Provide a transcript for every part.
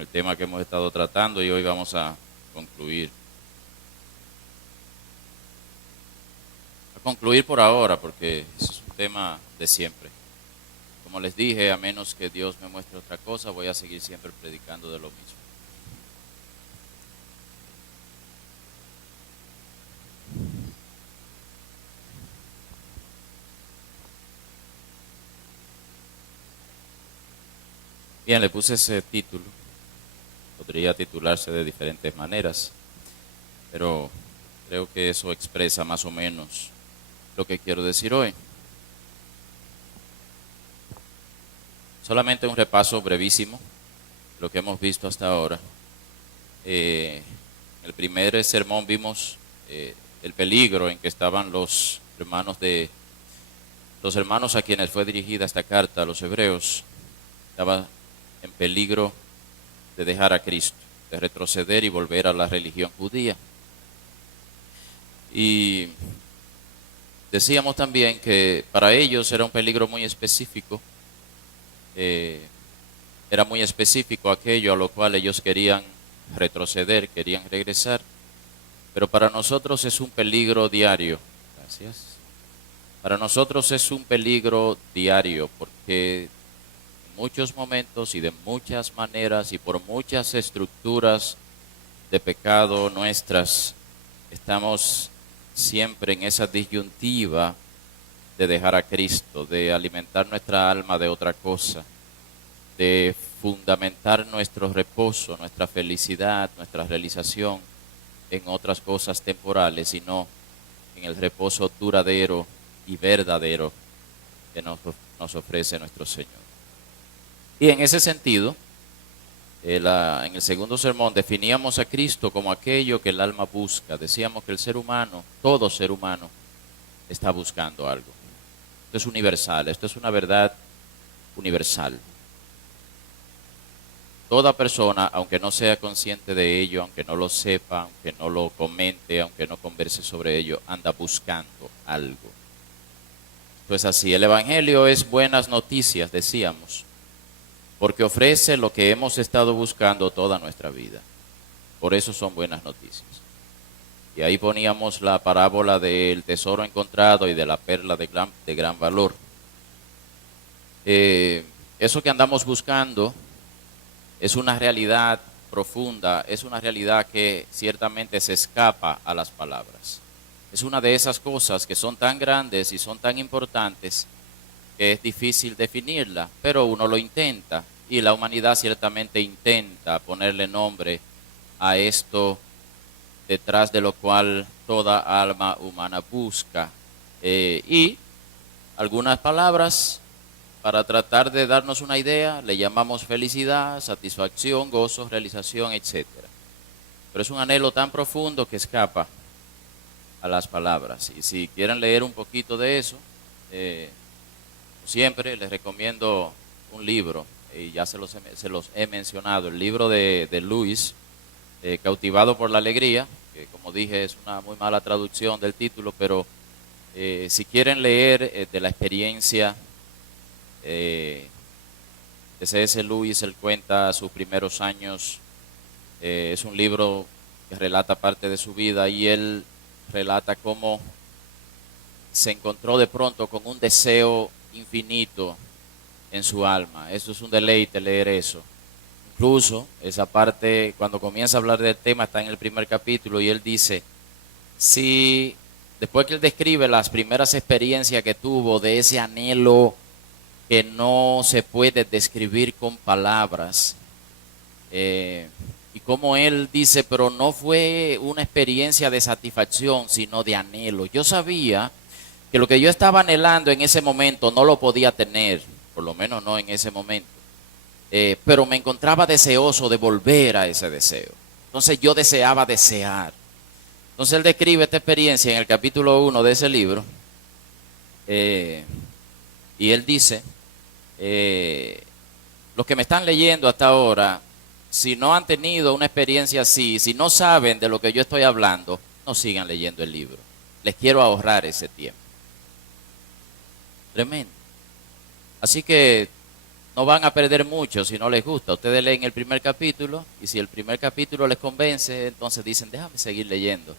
con el tema que hemos estado tratando y hoy vamos a concluir. A concluir por ahora porque es un tema de siempre. Como les dije, a menos que Dios me muestre otra cosa, voy a seguir siempre predicando de lo mismo. Bien, le puse ese título. Podría titularse de diferentes maneras, pero creo que eso expresa más o menos lo que quiero decir hoy. Solamente un repaso brevísimo de lo que hemos visto hasta ahora. En el primer sermón vimos el peligro en que estaban los hermanos a quienes fue dirigida esta carta, a los hebreos. Estaban en peligro de dejar a Cristo, de retroceder y volver a la religión judía. Y decíamos también que para ellos era un peligro muy específico, era muy específico aquello a lo cual ellos querían retroceder, querían regresar, pero para nosotros es un peligro diario. Gracias. Para nosotros es un peligro diario porque en muchos momentos y de muchas maneras y por muchas estructuras de pecado nuestras, estamos siempre en esa disyuntiva de dejar a Cristo, de alimentar nuestra alma de otra cosa, de fundamentar nuestro reposo, nuestra felicidad, nuestra realización en otras cosas temporales y no en el reposo duradero y verdadero que nos ofrece nuestro Señor. Y en ese sentido, en el segundo sermón definíamos a Cristo como aquello que el alma busca. Decíamos que el ser humano, todo ser humano, está buscando algo. Esto es universal, esto es una verdad universal. Toda persona, aunque no sea consciente de ello, aunque no lo sepa, aunque no lo comente, aunque no converse sobre ello, anda buscando algo. Esto es así. El Evangelio es buenas noticias, decíamos, porque ofrece lo que hemos estado buscando toda nuestra vida. Por eso son buenas noticias. Y ahí poníamos la parábola del tesoro encontrado y de la perla de gran valor. Eso que andamos buscando es una realidad profunda, es una realidad que ciertamente se escapa a las palabras. Es una de esas cosas que son tan grandes y son tan importantes que es difícil definirla, pero uno lo intenta y la humanidad ciertamente intenta ponerle nombre a esto detrás de lo cual toda alma humana busca. Y algunas palabras para tratar de darnos una idea, le llamamos felicidad, satisfacción, gozo, realización, etc. Pero es un anhelo tan profundo que escapa a las palabras. Y si quieren leer un poquito de eso, siempre les recomiendo un libro, y ya se los he mencionado, el libro de Luis, Cautivado por la Alegría, que como dije es una muy mala traducción del título, pero si quieren leer de la experiencia de C.S. Lewis, él cuenta sus primeros años, es un libro que relata parte de su vida y él relata cómo se encontró de pronto con un deseo infinito en su alma. Eso es un deleite leer eso. Incluso esa parte, cuando comienza a hablar del tema, está en el primer capítulo y él dice, si después que él describe las primeras experiencias que tuvo de ese anhelo que no se puede describir con palabras, y como él dice, pero no fue una experiencia de satisfacción, sino de anhelo. Yo sabía que lo que yo estaba anhelando en ese momento no lo podía tener, por lo menos no en ese momento, pero me encontraba deseoso de volver a ese deseo. Entonces yo deseaba desear. Entonces él describe esta experiencia en el capítulo 1 de ese libro, y él dice, los que me están leyendo hasta ahora, si no han tenido una experiencia así, si no saben de lo que yo estoy hablando, no sigan leyendo el libro. Les quiero ahorrar ese tiempo. Tremendo. Así que no van a perder mucho si no les gusta. Ustedes leen el primer capítulo y si el primer capítulo les convence, entonces dicen, déjame seguir leyendo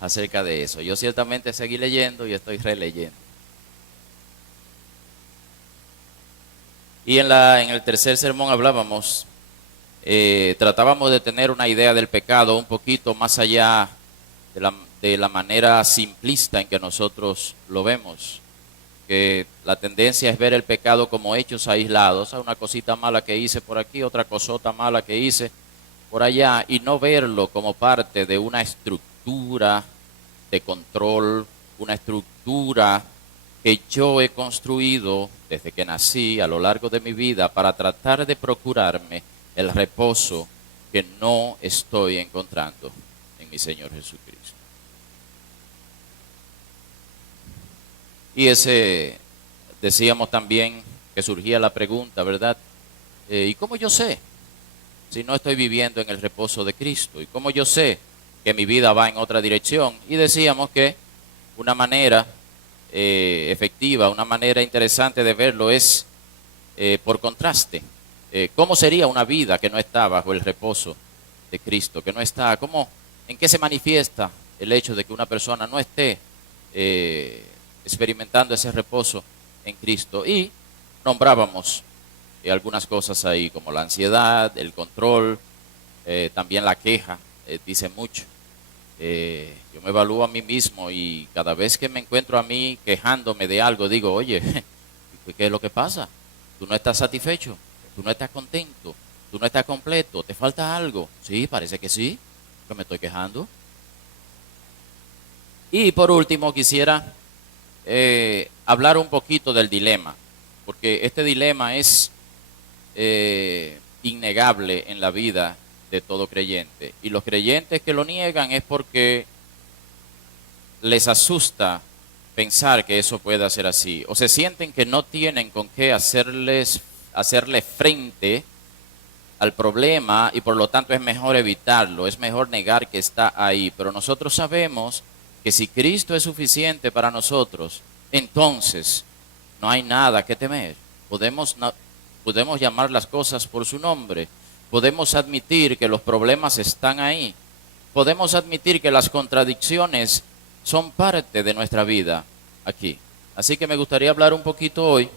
acerca de eso. Yo ciertamente seguí leyendo y estoy releyendo. Y en el tercer sermón hablábamos, tratábamos de tener una idea del pecado un poquito más allá de la manera simplista en que nosotros lo vemos. Que la tendencia es ver el pecado como hechos aislados, una cosita mala que hice por aquí, otra cosota mala que hice por allá, y no verlo como parte de una estructura de control, una estructura que yo he construido desde que nací a lo largo de mi vida para tratar de procurarme el reposo que no estoy encontrando en mi Señor Jesucristo. Y decíamos también que surgía la pregunta, ¿verdad? ¿Y cómo yo sé si no estoy viviendo en el reposo de Cristo? ¿Y cómo yo sé que mi vida va en otra dirección? Y decíamos que una manera efectiva, una manera interesante de verlo es por contraste. ¿Cómo sería una vida que no está bajo el reposo de Cristo? Que no está, ¿en qué se manifiesta el hecho de que una persona no esté experimentando ese reposo en Cristo? Y nombrábamos algunas cosas ahí, como la ansiedad, el control, también la queja, dice mucho. Yo me evalúo a mí mismo y cada vez que me encuentro a mí quejándome de algo, digo, oye, ¿qué es lo que pasa? ¿Tú no estás satisfecho? ¿Tú no estás contento? ¿Tú no estás completo? ¿Te falta algo? Sí, parece que sí, que me estoy quejando. Y por último quisiera hablar un poquito del dilema, porque este dilema es innegable en la vida de todo creyente. Y los creyentes que lo niegan es porque les asusta pensar que eso pueda ser así, o se sienten que no tienen con qué hacerle frente al problema y por lo tanto es mejor evitarlo, es mejor negar que está ahí. Pero nosotros sabemos que si Cristo es suficiente para nosotros, entonces no hay nada que temer. Podemos llamar las cosas por su nombre. Podemos admitir que los problemas están ahí. Podemos admitir que las contradicciones son parte de nuestra vida aquí. Así que me gustaría hablar un poquito hoy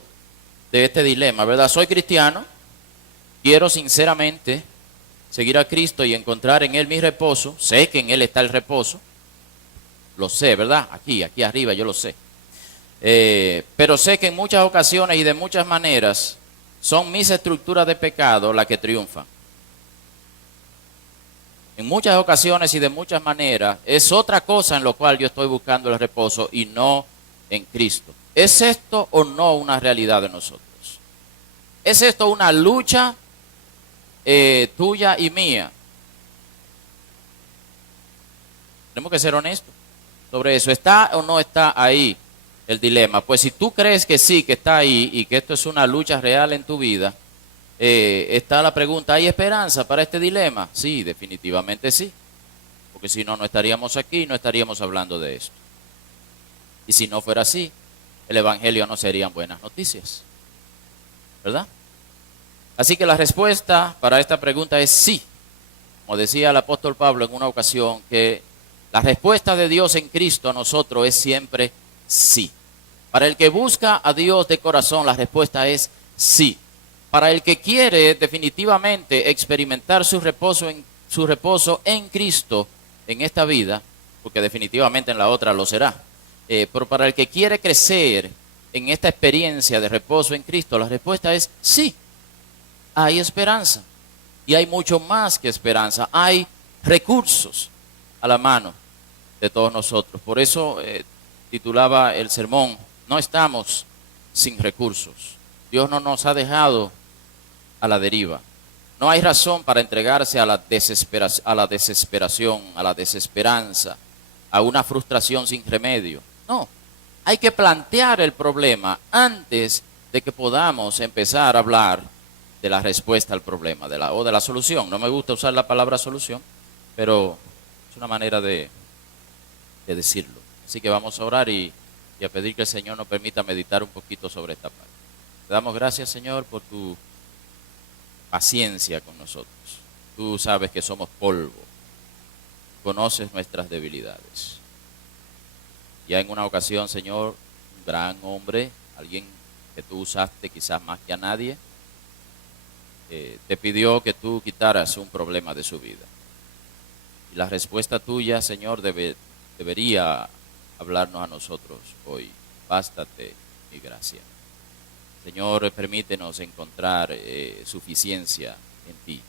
de este dilema, ¿verdad? Soy cristiano, quiero sinceramente seguir a Cristo y encontrar en Él mi reposo. Sé que en Él está el reposo. Lo sé, ¿verdad? Aquí arriba yo lo sé. Pero sé que en muchas ocasiones y de muchas maneras son mis estructuras de pecado las que triunfan. En muchas ocasiones y de muchas maneras es otra cosa en lo cual yo estoy buscando el reposo y no en Cristo. ¿Es esto o no una realidad de nosotros? ¿Es esto una lucha tuya y mía? Tenemos que ser honestos sobre eso. ¿Está o no está ahí el dilema? Pues si tú crees que sí, que está ahí y que esto es una lucha real en tu vida, está la pregunta, ¿hay esperanza para este dilema? Sí, definitivamente sí. Porque si no, no estaríamos aquí, no estaríamos hablando de esto. Y si no fuera así, el Evangelio no serían buenas noticias, ¿verdad? Así que la respuesta para esta pregunta es sí. Como decía el apóstol Pablo en una ocasión, que la respuesta de Dios en Cristo a nosotros es siempre sí. Para el que busca a Dios de corazón, la respuesta es sí. Para el que quiere definitivamente experimentar su reposo en Cristo en esta vida, porque definitivamente en la otra lo será, pero para el que quiere crecer en esta experiencia de reposo en Cristo, la respuesta es sí. Hay esperanza y hay mucho más que esperanza. Hay recursos a la mano de todos nosotros. Por eso titulaba el sermón, no estamos sin recursos. Dios no nos ha dejado a la deriva. No hay razón para entregarse a la desesperación, a la desesperanza, a una frustración sin remedio. No, hay que plantear el problema antes de que podamos empezar a hablar de la respuesta al problema, o de la solución. No me gusta usar la palabra solución, pero es una manera de decirlo. Así que vamos a orar y a pedir que el Señor nos permita meditar un poquito sobre esta parte. Te damos gracias, Señor, por tu paciencia con nosotros. Tú sabes que somos polvo, conoces nuestras debilidades. Ya en una ocasión, Señor, un gran hombre, alguien que tú usaste quizás más que a nadie, te pidió que tú quitaras un problema de su vida. Y la respuesta tuya, Señor, debería hablarnos a nosotros hoy. Bástate mi gracia. Señor, permítenos encontrar suficiencia en ti.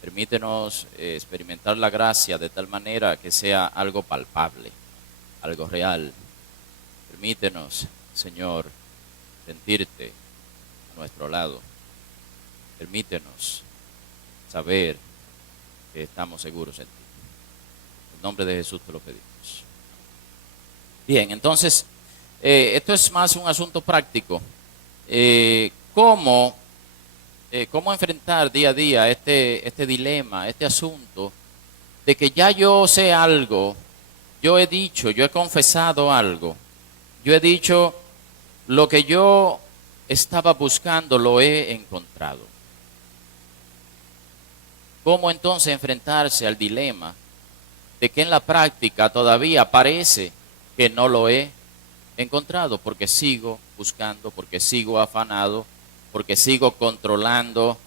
Permítenos experimentar la gracia de tal manera que sea algo palpable, algo real. Permítenos, Señor, sentirte a nuestro lado. Permítenos saber que estamos seguros en ti. En nombre de Jesús te lo pedimos. Bien, entonces, esto es más un asunto práctico. ¿Cómo enfrentar día a día este dilema, este asunto de que ya yo sé algo, yo he dicho, yo he confesado algo, yo he dicho lo que yo estaba buscando, lo he encontrado? ¿Cómo entonces enfrentarse al dilema de que en la práctica todavía parece que no lo he encontrado porque sigo buscando, porque sigo afanado, porque sigo controlando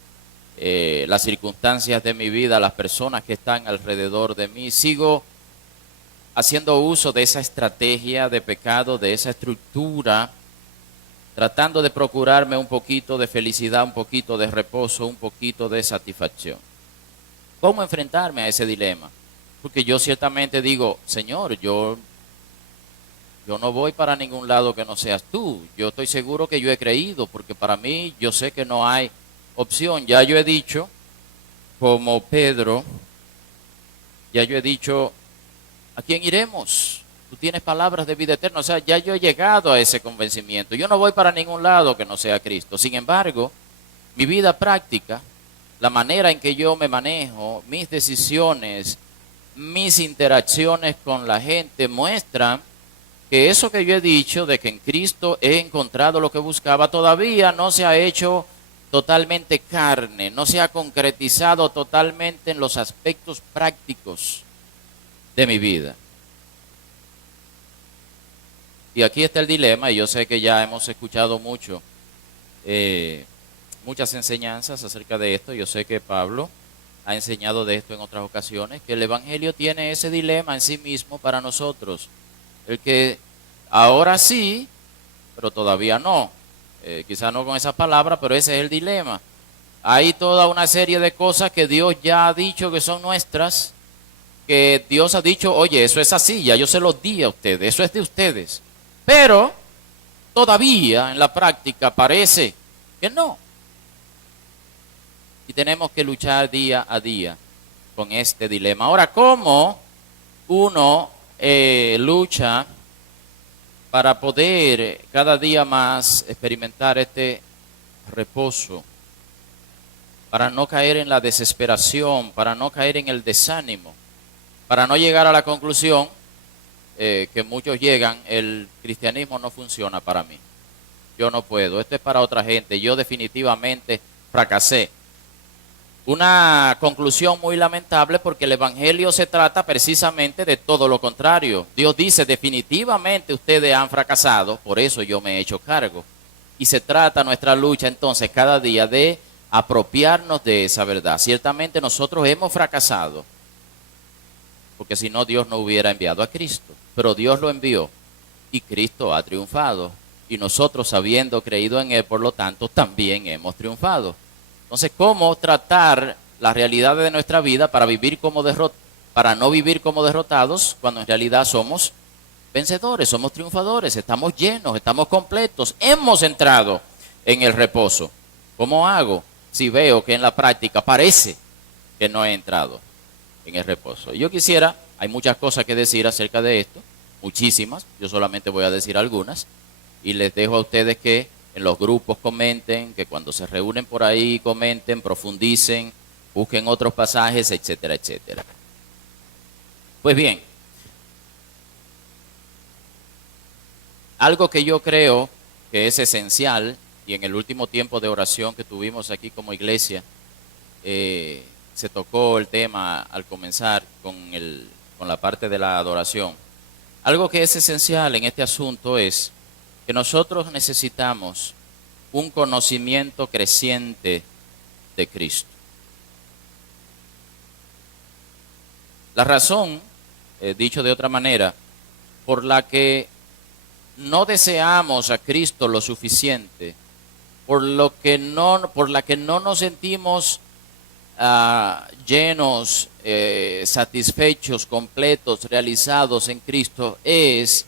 las circunstancias de mi vida, las personas que están alrededor de mí, sigo haciendo uso de esa estrategia de pecado, de esa estructura, tratando de procurarme un poquito de felicidad, un poquito de reposo, un poquito de satisfacción? ¿Cómo enfrentarme a ese dilema? Porque yo ciertamente digo, Señor, yo no voy para ningún lado que no seas tú. Yo estoy seguro que yo he creído, porque para mí yo sé que no hay opción. Ya yo he dicho, como Pedro, ya yo he dicho, ¿a quién iremos? Tú tienes palabras de vida eterna. O sea, ya yo he llegado a ese convencimiento. Yo no voy para ningún lado que no sea Cristo. Sin embargo, mi vida práctica, la manera en que yo me manejo, mis decisiones, mis interacciones con la gente muestran que eso que yo he dicho de que en Cristo he encontrado lo que buscaba todavía no se ha hecho totalmente carne, no se ha concretizado totalmente en los aspectos prácticos de mi vida. Y aquí está el dilema, y yo sé que ya hemos escuchado muchas enseñanzas acerca de esto. Yo sé que Pablo ha enseñado de esto en otras ocasiones, que el Evangelio tiene ese dilema en sí mismo para nosotros. El que ahora sí, pero todavía no. Quizá no con esas palabras, pero ese es el dilema. Hay toda una serie de cosas que Dios ya ha dicho que son nuestras, que Dios ha dicho, oye, eso es así, ya yo se los di a ustedes, eso es de ustedes. Pero todavía en la práctica parece que no. Y tenemos que luchar día a día con este dilema. Ahora, ¿cómo uno lucha para poder cada día más experimentar este reposo, para no caer en la desesperación, para no caer en el desánimo, para no llegar a la conclusión que muchos llegan, el cristianismo no funciona para mí, yo no puedo, esto es para otra gente, yo definitivamente fracasé? Una conclusión muy lamentable, porque el Evangelio se trata precisamente de todo lo contrario. Dios dice, definitivamente ustedes han fracasado, por eso yo me he hecho cargo. Y se trata nuestra lucha entonces cada día de apropiarnos de esa verdad. Ciertamente nosotros hemos fracasado, porque si no Dios no hubiera enviado a Cristo, pero Dios lo envió y Cristo ha triunfado. Y nosotros, habiendo creído en Él, por lo tanto, también hemos triunfado. Entonces, ¿cómo tratar las realidades de nuestra vida para para no vivir como derrotados, cuando en realidad somos vencedores, somos triunfadores, estamos llenos, estamos completos, hemos entrado en el reposo? ¿Cómo hago si veo que en la práctica parece que no he entrado en el reposo? Yo quisiera, hay muchas cosas que decir acerca de esto, muchísimas, yo solamente voy a decir algunas, y les dejo a ustedes que en los grupos comenten, que cuando se reúnen por ahí comenten, profundicen, busquen otros pasajes, etcétera, etcétera. Pues bien, algo que yo creo que es esencial, y en el último tiempo de oración que tuvimos aquí como iglesia, se tocó el tema al comenzar con la parte de la adoración. Algo que es esencial en este asunto es que nosotros necesitamos un conocimiento creciente de Cristo. La razón, dicho de otra manera, por la que no deseamos a Cristo lo suficiente, por la que no nos sentimos llenos, satisfechos, completos, realizados en Cristo, es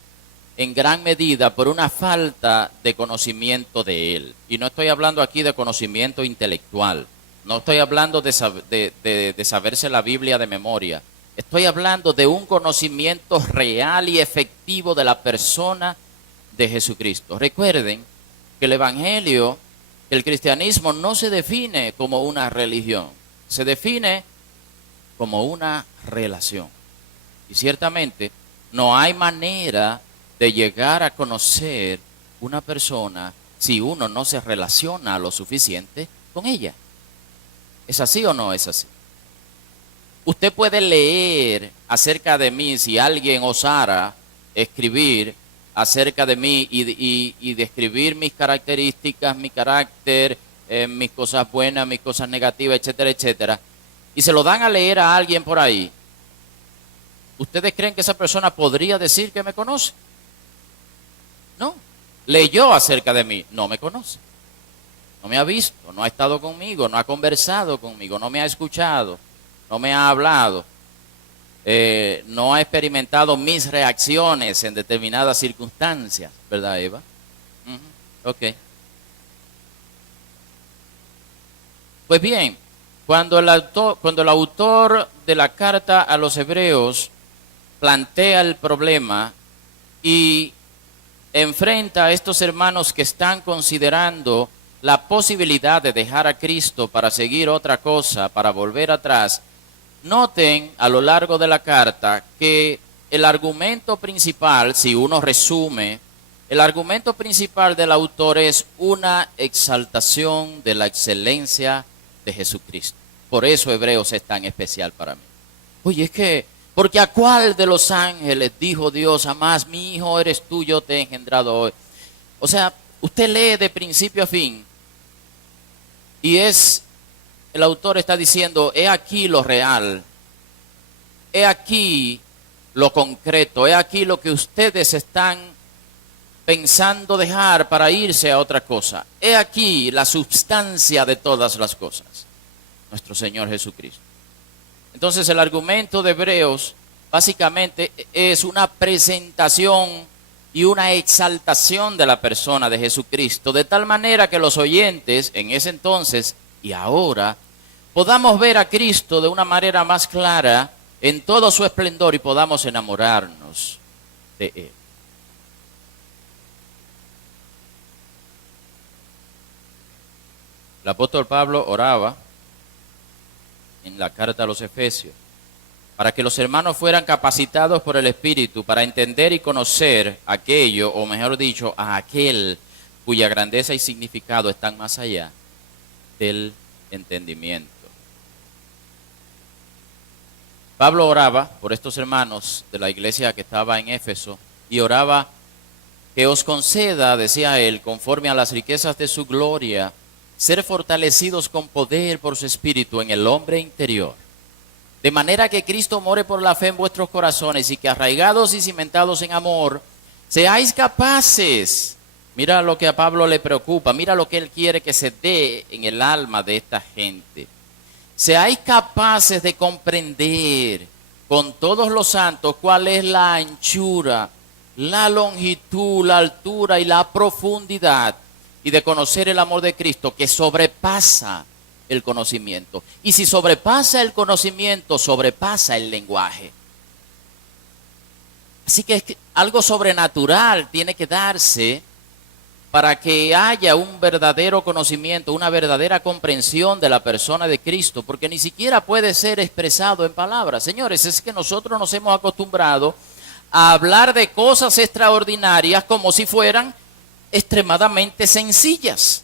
en gran medida por una falta de conocimiento de Él. Y no estoy hablando aquí de conocimiento intelectual, no estoy hablando de saberse la Biblia de memoria, estoy hablando de un conocimiento real y efectivo de la persona de Jesucristo. Recuerden que el Evangelio, el cristianismo no se define como una religión, se define como una relación. Y ciertamente no hay manera de llegar a conocer una persona si uno no se relaciona lo suficiente con ella. ¿Es así o no es así? Usted puede leer acerca de mí si alguien osara escribir acerca de mí y describir mis características, mi carácter, mis cosas buenas, mis cosas negativas, etcétera, etcétera, y se lo dan a leer a alguien por ahí. ¿Ustedes creen que esa persona podría decir que me conoce? No. Leyó acerca de mí, no me conoce. No me ha visto, no ha estado conmigo, no ha conversado conmigo, no me ha escuchado, no me ha hablado, no ha experimentado mis reacciones en determinadas circunstancias, ¿verdad, Eva? Ok. Pues bien, cuando el autor de la carta a los hebreos plantea el problema y enfrenta a estos hermanos que están considerando la posibilidad de dejar a Cristo para seguir otra cosa, para volver atrás, noten a lo largo de la carta que el argumento principal, si uno resume, el argumento principal del autor es una exaltación de la excelencia de Jesucristo. Por eso Hebreos es tan especial para mí. Oye, es que, porque ¿a cuál de los ángeles dijo Dios, jamás mi hijo eres tú, yo te he engendrado hoy? O sea, usted lee de principio a fin y el autor está diciendo, he aquí lo real, he aquí lo concreto, he aquí lo que ustedes están pensando dejar para irse a otra cosa. He aquí la substancia de todas las cosas, nuestro Señor Jesucristo. Entonces el argumento de Hebreos básicamente es una presentación y una exaltación de la persona de Jesucristo, de tal manera que los oyentes en ese entonces y ahora podamos ver a Cristo de una manera más clara en todo su esplendor y podamos enamorarnos de Él. El apóstol Pablo oraba en la carta a los Efesios para que los hermanos fueran capacitados por el Espíritu para entender y conocer aquello, o mejor dicho, a aquel cuya grandeza y significado están más allá del entendimiento. Pablo oraba por estos hermanos de la iglesia que estaba en Éfeso y oraba que os conceda, decía él, conforme a las riquezas de su gloria, ser fortalecidos con poder por su Espíritu en el hombre interior, de manera que Cristo more por la fe en vuestros corazones y que arraigados y cimentados en amor, seáis capaces. Mira lo que a Pablo le preocupa, mira lo que él quiere que se dé en el alma de esta gente. Seáis capaces de comprender con todos los santos cuál es la anchura, la longitud, la altura y la profundidad, y de conocer el amor de Cristo que sobrepasa el conocimiento. Y si sobrepasa el conocimiento, sobrepasa el lenguaje. Así que algo sobrenatural tiene que darse para que haya un verdadero conocimiento, una verdadera comprensión de la persona de Cristo, porque ni siquiera puede ser expresado en palabras. Señores, es que nosotros nos hemos acostumbrado a hablar de cosas extraordinarias como si fueran extremadamente sencillas.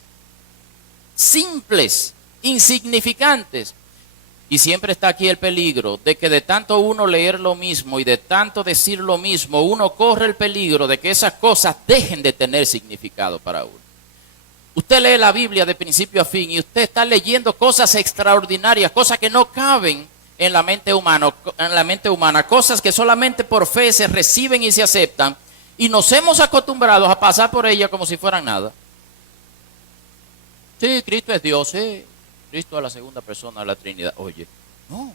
simples, insignificantes. Y siempre está aquí el peligro de que de tanto uno leer lo mismo y de tanto decir lo mismo, uno corre el peligro de que esas cosas dejen de tener significado para uno. Usted lee la Biblia de principio a fin y usted está leyendo cosas extraordinarias, cosas que no caben en la mente humana, cosas que solamente por fe se reciben y se aceptan, y nos hemos acostumbrado a pasar por ellas como si fueran nada. Sí, Cristo es Dios, sí. Cristo es la segunda persona de la Trinidad. Oye, no.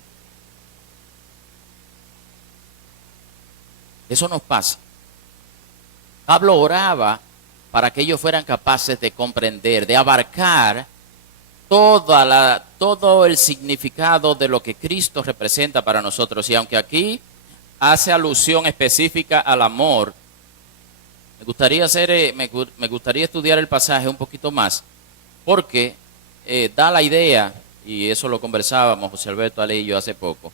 Eso nos pasa. Pablo oraba para que ellos fueran capaces de comprender, de abarcar todo el significado de lo que Cristo representa para nosotros. Y aunque aquí hace alusión específica al amor, me gustaría estudiar el pasaje un poquito más, porque da la idea, y eso lo conversábamos José Alberto Ale y yo hace poco,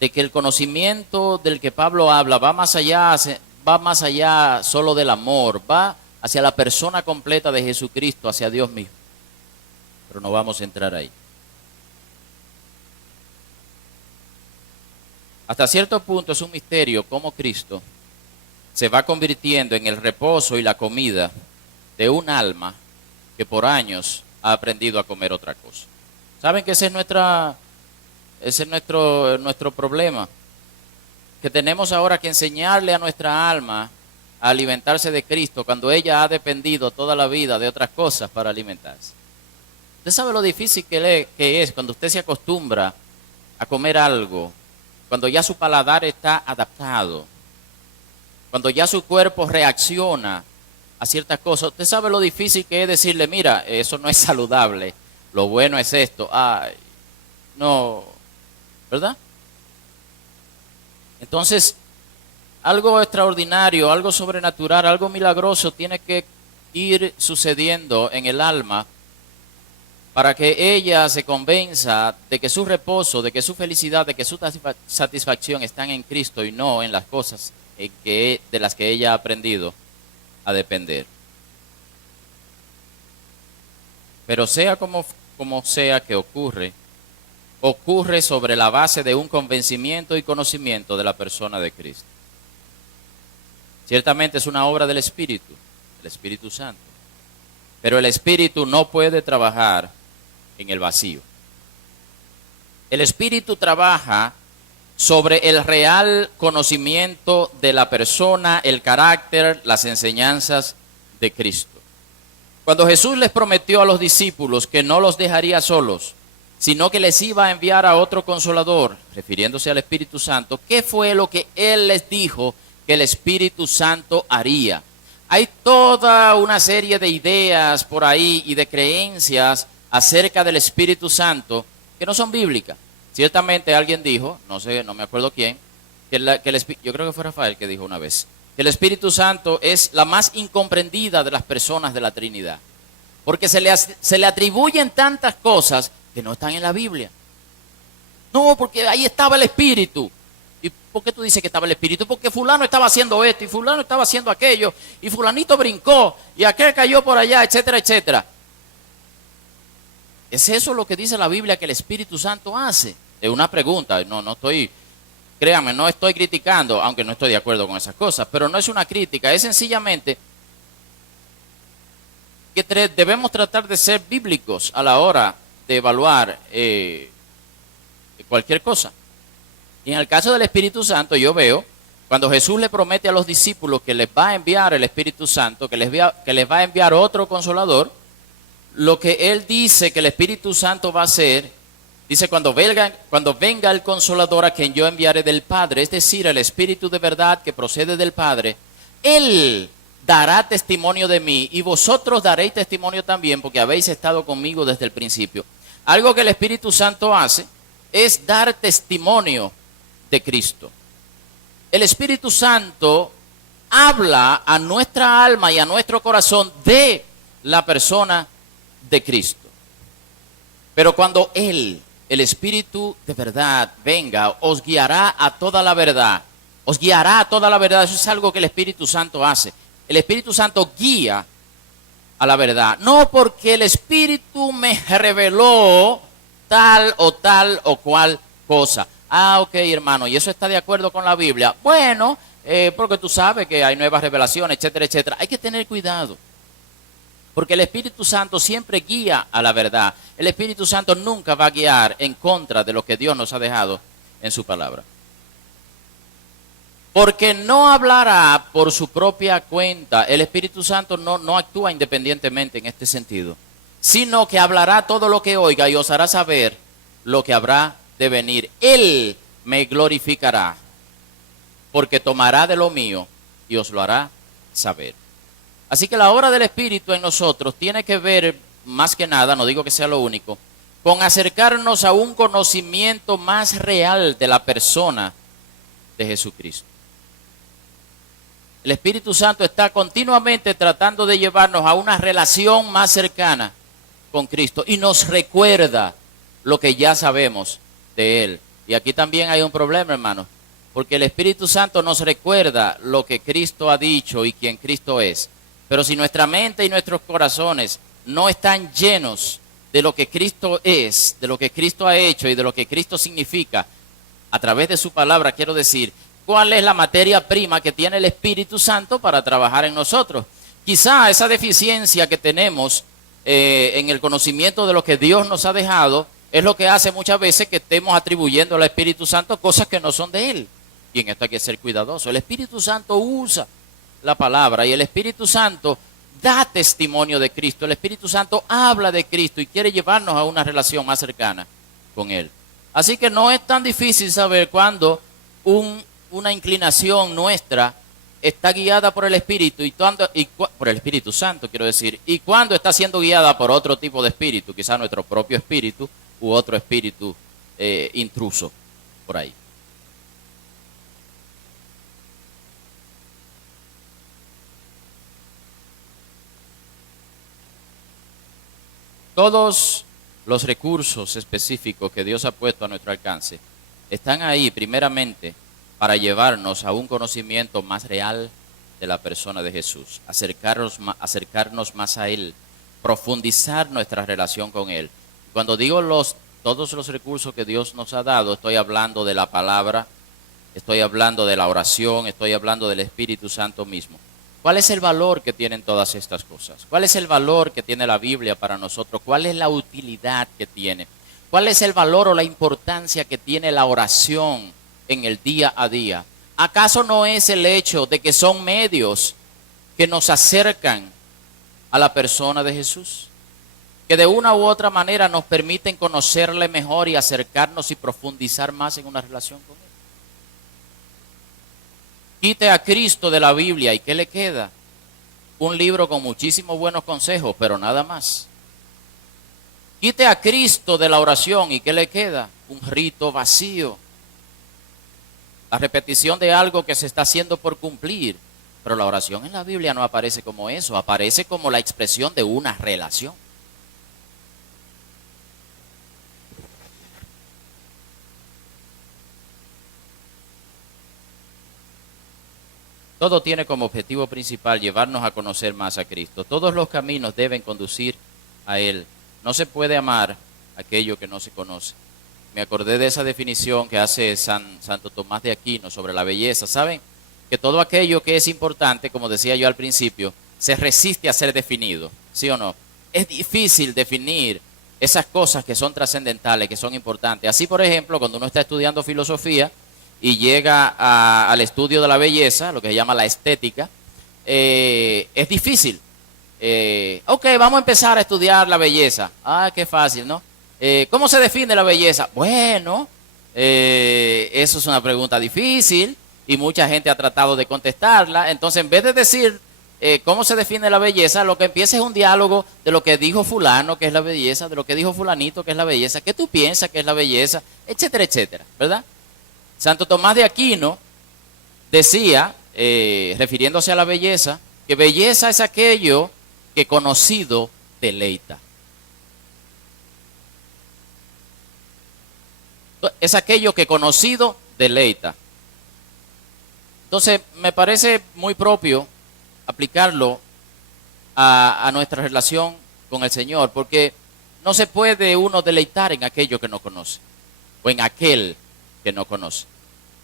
de que el conocimiento del que Pablo habla va más allá solo del amor, va hacia la persona completa de Jesucristo, hacia Dios mismo. Pero no vamos a entrar ahí. Hasta cierto punto es un misterio cómo Cristo se va convirtiendo en el reposo y la comida de un alma que por años ha aprendido a comer otra cosa. ¿Saben que ese es nuestro problema? Que tenemos ahora que enseñarle a nuestra alma a alimentarse de Cristo cuando ella ha dependido toda la vida de otras cosas para alimentarse. Usted sabe lo difícil que es cuando usted se acostumbra a comer algo, cuando ya su paladar está adaptado, cuando ya su cuerpo reacciona a ciertas cosas. Usted sabe lo difícil que es decirle, mira, eso no es saludable, lo bueno es esto. Ay, no, ¿verdad? Entonces, algo extraordinario, algo sobrenatural, algo milagroso tiene que ir sucediendo en el alma para que ella se convenza de que su reposo, de que su felicidad, de que su satisfacción están en Cristo y no en las cosas de las que ella ha aprendido a depender. Pero sea como sea que ocurre sobre la base de un convencimiento y conocimiento de la persona de Cristo. Ciertamente es una obra del Espíritu, el Espíritu Santo. Pero el Espíritu no puede trabajar en el vacío. El Espíritu trabaja sobre el real conocimiento de la persona, el carácter, las enseñanzas de Cristo. Cuando Jesús les prometió a los discípulos que no los dejaría solos, sino que les iba a enviar a otro consolador, refiriéndose al Espíritu Santo, ¿qué fue lo que Él les dijo que el Espíritu Santo haría? Hay toda una serie de ideas por ahí y de creencias acerca del Espíritu Santo que no son bíblicas. Ciertamente alguien dijo, no me acuerdo quién, yo creo que fue Rafael que dijo una vez, que el Espíritu Santo es la más incomprendida de las personas de la Trinidad, porque se le atribuyen tantas cosas que no están en la Biblia. No, porque ahí estaba el Espíritu. ¿Y por qué tú dices que estaba el Espíritu? Porque fulano estaba haciendo esto y fulano estaba haciendo aquello y fulanito brincó y aquel cayó por allá, etcétera, etcétera. ¿Es eso lo que dice la Biblia que el Espíritu Santo hace? Es una pregunta, créanme, no estoy criticando, aunque no estoy de acuerdo con esas cosas, pero no es una crítica, es sencillamente que debemos tratar de ser bíblicos a la hora de evaluar cualquier cosa. Y en el caso del Espíritu Santo yo veo, cuando Jesús le promete a los discípulos que les va a enviar el Espíritu Santo, que les va a enviar otro consolador, lo que Él dice que el Espíritu Santo va a hacer, dice cuando venga el consolador a quien yo enviaré del Padre, es decir, el Espíritu de verdad que procede del Padre, Él dará testimonio de mí y vosotros daréis testimonio también porque habéis estado conmigo desde el principio. Algo que el Espíritu Santo hace es dar testimonio de Cristo. El Espíritu Santo habla a nuestra alma y a nuestro corazón de la persona de Cristo. Pero cuando Él, el Espíritu de verdad, venga, os guiará a toda la verdad. Os guiará a toda la verdad. Eso es algo que el Espíritu Santo hace. El Espíritu Santo guía a la verdad. No porque el Espíritu me reveló tal o cual cosa. Ah, ok, hermano, ¿y eso está de acuerdo con la Biblia? Bueno, porque tú sabes que hay nuevas revelaciones, etcétera, etcétera. Hay que tener cuidado, porque el Espíritu Santo siempre guía a la verdad. El Espíritu Santo nunca va a guiar en contra de lo que Dios nos ha dejado en su palabra. Porque no hablará por su propia cuenta. El Espíritu Santo no actúa independientemente en este sentido, sino que hablará todo lo que oiga y os hará saber lo que habrá de venir. Él me glorificará, porque tomará de lo mío y os lo hará saber. Así que la obra del Espíritu en nosotros tiene que ver, más que nada, no digo que sea lo único, con acercarnos a un conocimiento más real de la persona de Jesucristo. El Espíritu Santo está continuamente tratando de llevarnos a una relación más cercana con Cristo y nos recuerda lo que ya sabemos de Él. Y aquí también hay un problema, hermanos, porque el Espíritu Santo nos recuerda lo que Cristo ha dicho y quién Cristo es. Pero si nuestra mente y nuestros corazones no están llenos de lo que Cristo es, de lo que Cristo ha hecho y de lo que Cristo significa a través de su palabra, quiero decir, ¿cuál es la materia prima que tiene el Espíritu Santo para trabajar en nosotros? Quizá esa deficiencia que tenemos en el conocimiento de lo que Dios nos ha dejado es lo que hace muchas veces que estemos atribuyendo al Espíritu Santo cosas que no son de Él. Y en esto hay que ser cuidadoso. El Espíritu Santo usa la palabra y el Espíritu Santo da testimonio de Cristo. El Espíritu Santo habla de Cristo y quiere llevarnos a una relación más cercana con Él. Así que no es tan difícil saber cuándo una inclinación nuestra está guiada por el Espíritu por el Espíritu Santo, quiero decir, y cuando está siendo guiada por otro tipo de espíritu, quizás nuestro propio espíritu u otro espíritu intruso por ahí. Todos los recursos específicos que Dios ha puesto a nuestro alcance están ahí primeramente para llevarnos a un conocimiento más real de la persona de Jesús, acercarnos más a Él, profundizar nuestra relación con Él. Cuando digo todos los recursos que Dios nos ha dado, estoy hablando de la palabra, estoy hablando de la oración, estoy hablando del Espíritu Santo mismo. ¿Cuál es el valor que tienen todas estas cosas? ¿Cuál es el valor que tiene la Biblia para nosotros? ¿Cuál es la utilidad que tiene? ¿Cuál es el valor o la importancia que tiene la oración en el día a día? ¿Acaso no es el hecho de que son medios que nos acercan a la persona de Jesús? Que de una u otra manera nos permiten conocerle mejor y acercarnos y profundizar más en una relación con Él. Quite a Cristo de la Biblia y ¿qué le queda? Un libro con muchísimos buenos consejos, pero nada más. Quite a Cristo de la oración y ¿qué le queda? Un rito vacío. La repetición de algo que se está haciendo por cumplir. Pero la oración en la Biblia no aparece como eso, aparece como la expresión de una relación. Todo tiene como objetivo principal llevarnos a conocer más a Cristo. Todos los caminos deben conducir a Él. No se puede amar aquello que no se conoce. Me acordé de esa definición que hace Santo Tomás de Aquino sobre la belleza. ¿Saben? Que todo aquello que es importante, como decía yo al principio, se resiste a ser definido. ¿Sí o no? Es difícil definir esas cosas que son trascendentales, que son importantes. Así, por ejemplo, cuando uno está estudiando filosofía y llega al estudio de la belleza, lo que se llama la estética, es difícil. Ok, vamos a empezar a estudiar la belleza. Ah, qué fácil, ¿no? ¿Cómo se define la belleza? Bueno, eso es una pregunta difícil y mucha gente ha tratado de contestarla. Entonces, en vez de decir cómo se define la belleza, lo que empieza es un diálogo de lo que dijo fulano, que es la belleza, de lo que dijo fulanito, que es la belleza, qué tú piensas que es la belleza, etcétera, etcétera, ¿verdad? Santo Tomás de Aquino decía, refiriéndose a la belleza, que belleza es aquello que conocido deleita. Es aquello que conocido deleita. Entonces, me parece muy propio aplicarlo a nuestra relación con el Señor, porque no se puede uno deleitar en aquello que no conoce, o en aquel que no conoce.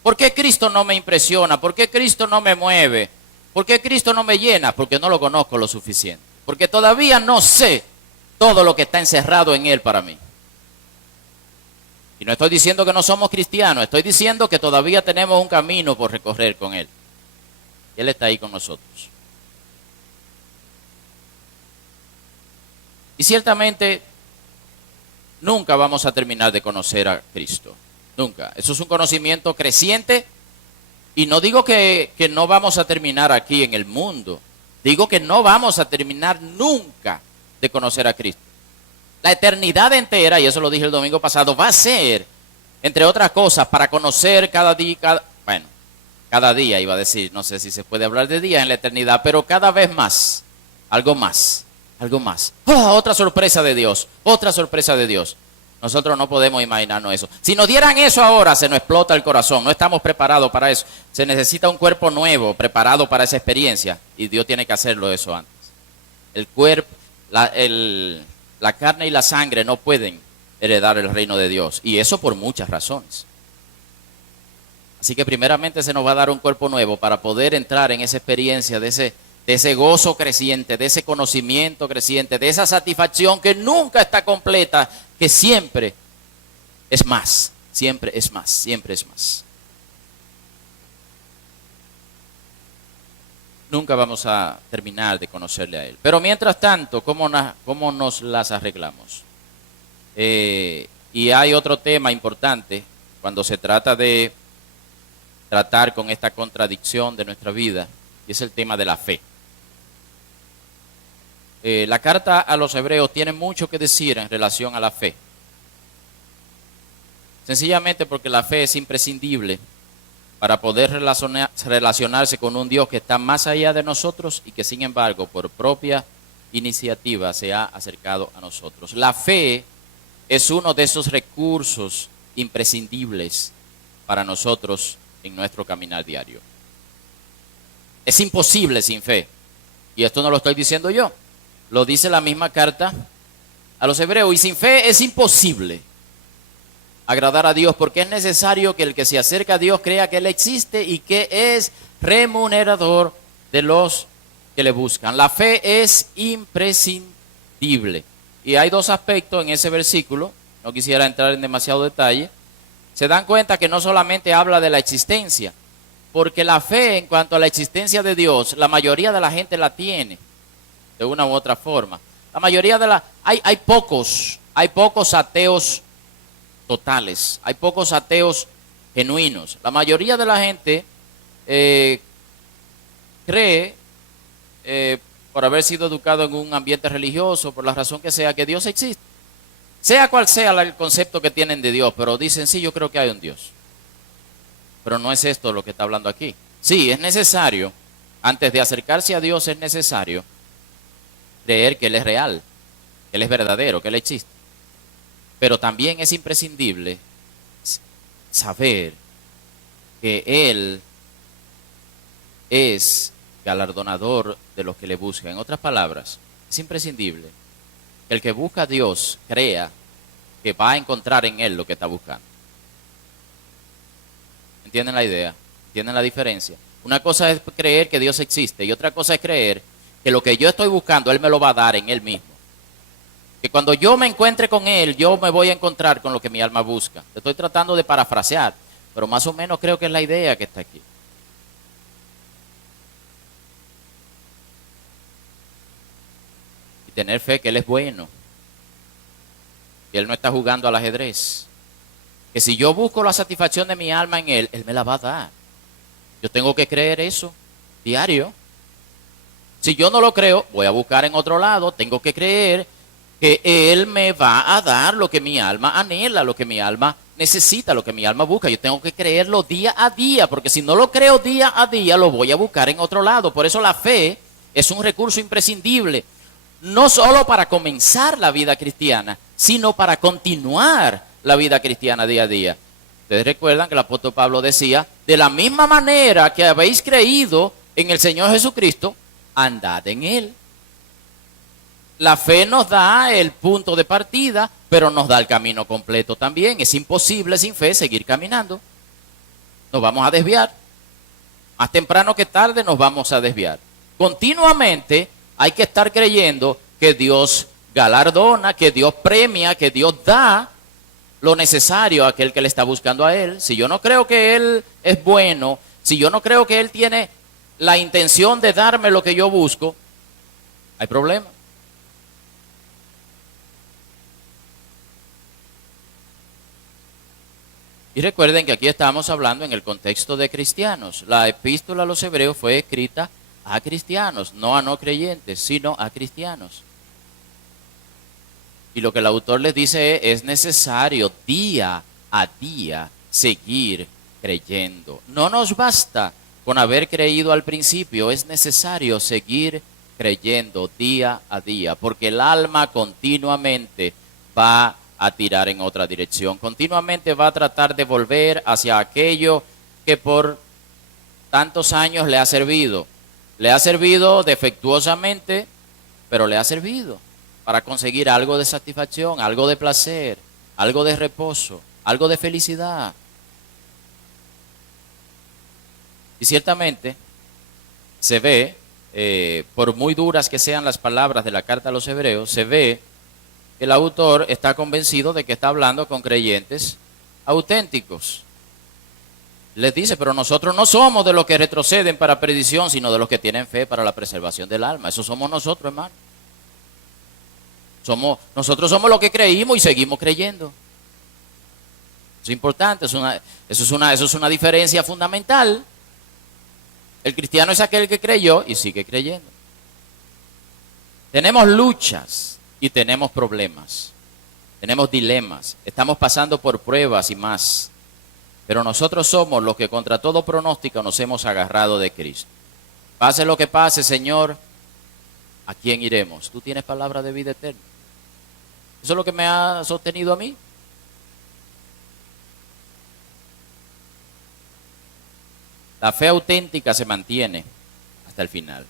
¿Por qué Cristo no me impresiona? ¿Por qué Cristo no me mueve? ¿Por qué Cristo no me llena? Porque no lo conozco lo suficiente. Porque todavía no sé todo lo que está encerrado en Él para mí. Y no estoy diciendo que no somos cristianos, estoy diciendo que todavía tenemos un camino por recorrer con Él. Y Él está ahí con nosotros. Y ciertamente nunca vamos a terminar de conocer a Cristo. Nunca. Eso es un conocimiento creciente. Y no digo que no vamos a terminar aquí en el mundo. Digo que no vamos a terminar nunca de conocer a Cristo. La eternidad entera, y eso lo dije el domingo pasado, va a ser, entre otras cosas, para conocer cada día, cada día iba a decir, no sé si se puede hablar de día en la eternidad, pero cada vez más, algo más, algo más. ¡Oh, otra sorpresa de Dios, otra sorpresa de Dios! Nosotros no podemos imaginarnos eso. Si nos dieran eso ahora, se nos explota el corazón. No estamos preparados para eso. Se necesita un cuerpo nuevo, preparado para esa experiencia. Y Dios tiene que hacerlo eso antes. El cuerpo, la carne y la sangre no pueden heredar el reino de Dios. Y eso por muchas razones. Así que primeramente se nos va a dar un cuerpo nuevo para poder entrar en esa experiencia de ese gozo creciente, de ese conocimiento creciente, de esa satisfacción que nunca está completa, que siempre es más, siempre es más, siempre es más. Nunca vamos a terminar de conocerle a Él. Pero mientras tanto, ¿cómo nos las arreglamos? Y hay otro tema importante cuando se trata de tratar con esta contradicción de nuestra vida, y es el tema de la fe. La carta a los hebreos tiene mucho que decir en relación a la fe. Sencillamente porque la fe es imprescindible para poder relacionarse con un Dios que está más allá de nosotros y que sin embargo por propia iniciativa se ha acercado a nosotros. La fe es uno de esos recursos imprescindibles para nosotros en nuestro caminar diario. Es imposible sin fe. Y esto no lo estoy diciendo yo. Lo dice la misma carta a los hebreos. Y sin fe es imposible agradar a Dios, porque es necesario que el que se acerca a Dios crea que Él existe y que es remunerador de los que le buscan. La fe es imprescindible. Y hay dos aspectos en ese versículo. No quisiera entrar en demasiado detalle. Se dan cuenta que no solamente habla de la existencia, porque la fe en cuanto a la existencia de Dios, la mayoría de la gente la tiene de una u otra forma. La mayoría de hay pocos ateos totales, hay pocos ateos genuinos. La mayoría de la gente cree, por haber sido educado en un ambiente religioso, por la razón que sea, que Dios existe. Sea cual sea el concepto que tienen de Dios, pero dicen, sí, yo creo que hay un Dios. Pero no es esto lo que está hablando aquí. Sí, es necesario, antes de acercarse a Dios es necesario creer que Él es real, que Él es verdadero, que Él existe. Pero también es imprescindible saber que Él es galardonador de los que le buscan. En otras palabras, es imprescindible que el que busca a Dios crea que va a encontrar en Él lo que está buscando. ¿Entienden la idea? ¿Entienden la diferencia? Una cosa es creer que Dios existe y otra cosa es creer que lo que yo estoy buscando, Él me lo va a dar en Él mismo. Que cuando yo me encuentre con Él, yo me voy a encontrar con lo que mi alma busca. Estoy tratando de parafrasear, pero más o menos creo que es la idea que está aquí. Y tener fe que Él es bueno. Que Él no está jugando al ajedrez. Que si yo busco la satisfacción de mi alma en Él, Él me la va a dar. Yo tengo que creer eso diario. Si yo no lo creo, voy a buscar en otro lado. Tengo que creer que Él me va a dar lo que mi alma anhela, lo que mi alma necesita, lo que mi alma busca. Yo tengo que creerlo día a día, porque si no lo creo día a día, lo voy a buscar en otro lado. Por eso la fe es un recurso imprescindible, no solo para comenzar la vida cristiana, sino para continuar la vida cristiana día a día. Ustedes recuerdan que el apóstol Pablo decía, de la misma manera que habéis creído en el Señor Jesucristo, andad en Él. La fe nos da el punto de partida, pero nos da el camino completo también. Es imposible sin fe seguir caminando. Nos vamos a desviar. Más temprano que tarde nos vamos a desviar. Continuamente hay que estar creyendo que Dios galardona, que Dios premia, que Dios da lo necesario a aquel que le está buscando a Él. Si yo no creo que Él es bueno, si yo no creo que Él tiene la intención de darme lo que yo busco, hay problema. Y recuerden que aquí estamos hablando en el contexto de cristianos. La epístola a los hebreos fue escrita a cristianos, no a no creyentes, sino a cristianos. Y lo que el autor les dice es necesario día a día seguir creyendo. No nos basta con haber creído al principio, es necesario seguir creyendo día a día, porque el alma continuamente va a tirar en otra dirección, continuamente va a tratar de volver hacia aquello que por tantos años le ha servido defectuosamente, pero le ha servido para conseguir algo de satisfacción, algo de placer, algo de reposo, algo de felicidad. Y ciertamente se ve, por muy duras que sean las palabras de la carta a los hebreos, se ve que el autor está convencido de que está hablando con creyentes auténticos. Les dice, pero nosotros no somos de los que retroceden para perdición, sino de los que tienen fe para la preservación del alma. Eso somos nosotros, hermano. Nosotros somos los que creímos y seguimos creyendo. Eso es importante, eso es una diferencia fundamental. El cristiano es aquel que creyó y sigue creyendo. Tenemos luchas y tenemos problemas, tenemos dilemas, estamos pasando por pruebas y más. Pero nosotros somos los que contra todo pronóstico nos hemos agarrado de Cristo. Pase lo que pase, Señor, ¿a quién iremos? Tú tienes palabra de vida eterna. Eso es lo que me ha sostenido a mí. La fe auténtica se mantiene hasta el final.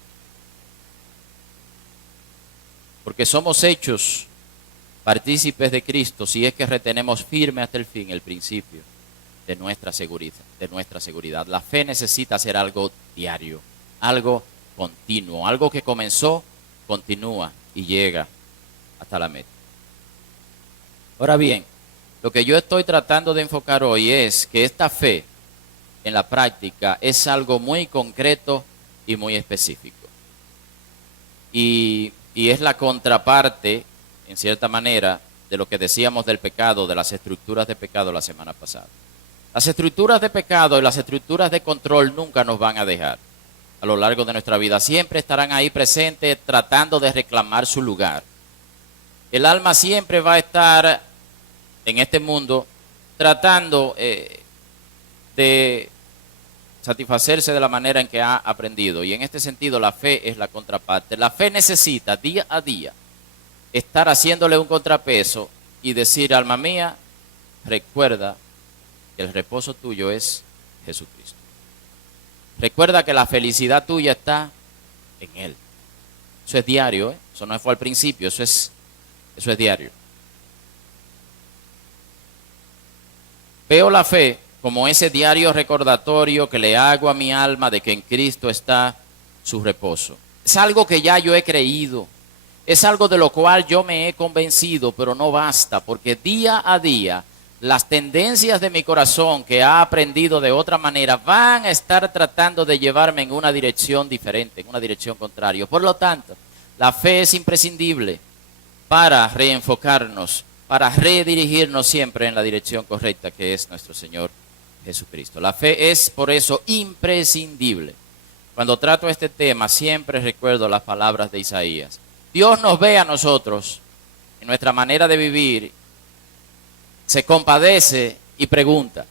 Porque somos hechos partícipes de Cristo si es que retenemos firme hasta el fin el principio de nuestra seguridad. La fe necesita ser algo diario, algo continuo, algo que comenzó, continúa y llega hasta la meta. Ahora bien, lo que yo estoy tratando de enfocar hoy es que esta fe en la práctica es algo muy concreto y muy específico. Y es la contraparte, en cierta manera, de lo que decíamos del pecado, de las estructuras de pecado la semana pasada. Las estructuras de pecado y las estructuras de control nunca nos van a dejar a lo largo de nuestra vida. Siempre estarán ahí presentes tratando de reclamar su lugar. El alma siempre va a estar en este mundo tratando de satisfacerse de la manera en que ha aprendido. Y en este sentido la fe es la contraparte. La fe necesita día a día estar haciéndole un contrapeso y decir, alma mía, recuerda que el reposo tuyo es Jesucristo. Recuerda que la felicidad tuya está en Él. Eso es diario, ¿eh? Eso no fue al principio, eso es diario. Veo la fe como ese diario recordatorio que le hago a mi alma de que en Cristo está su reposo. Es algo que ya yo he creído, es algo de lo cual yo me he convencido, pero no basta, porque día a día las tendencias de mi corazón que ha aprendido de otra manera van a estar tratando de llevarme en una dirección diferente, en una dirección contraria. Por lo tanto, la fe es imprescindible para reenfocarnos, para redirigirnos siempre en la dirección correcta que es nuestro Señor Jesucristo. La fe es por eso imprescindible. Cuando trato este tema siempre recuerdo las palabras de Isaías. Dios nos ve a nosotros en nuestra manera de vivir, se compadece y pregunta.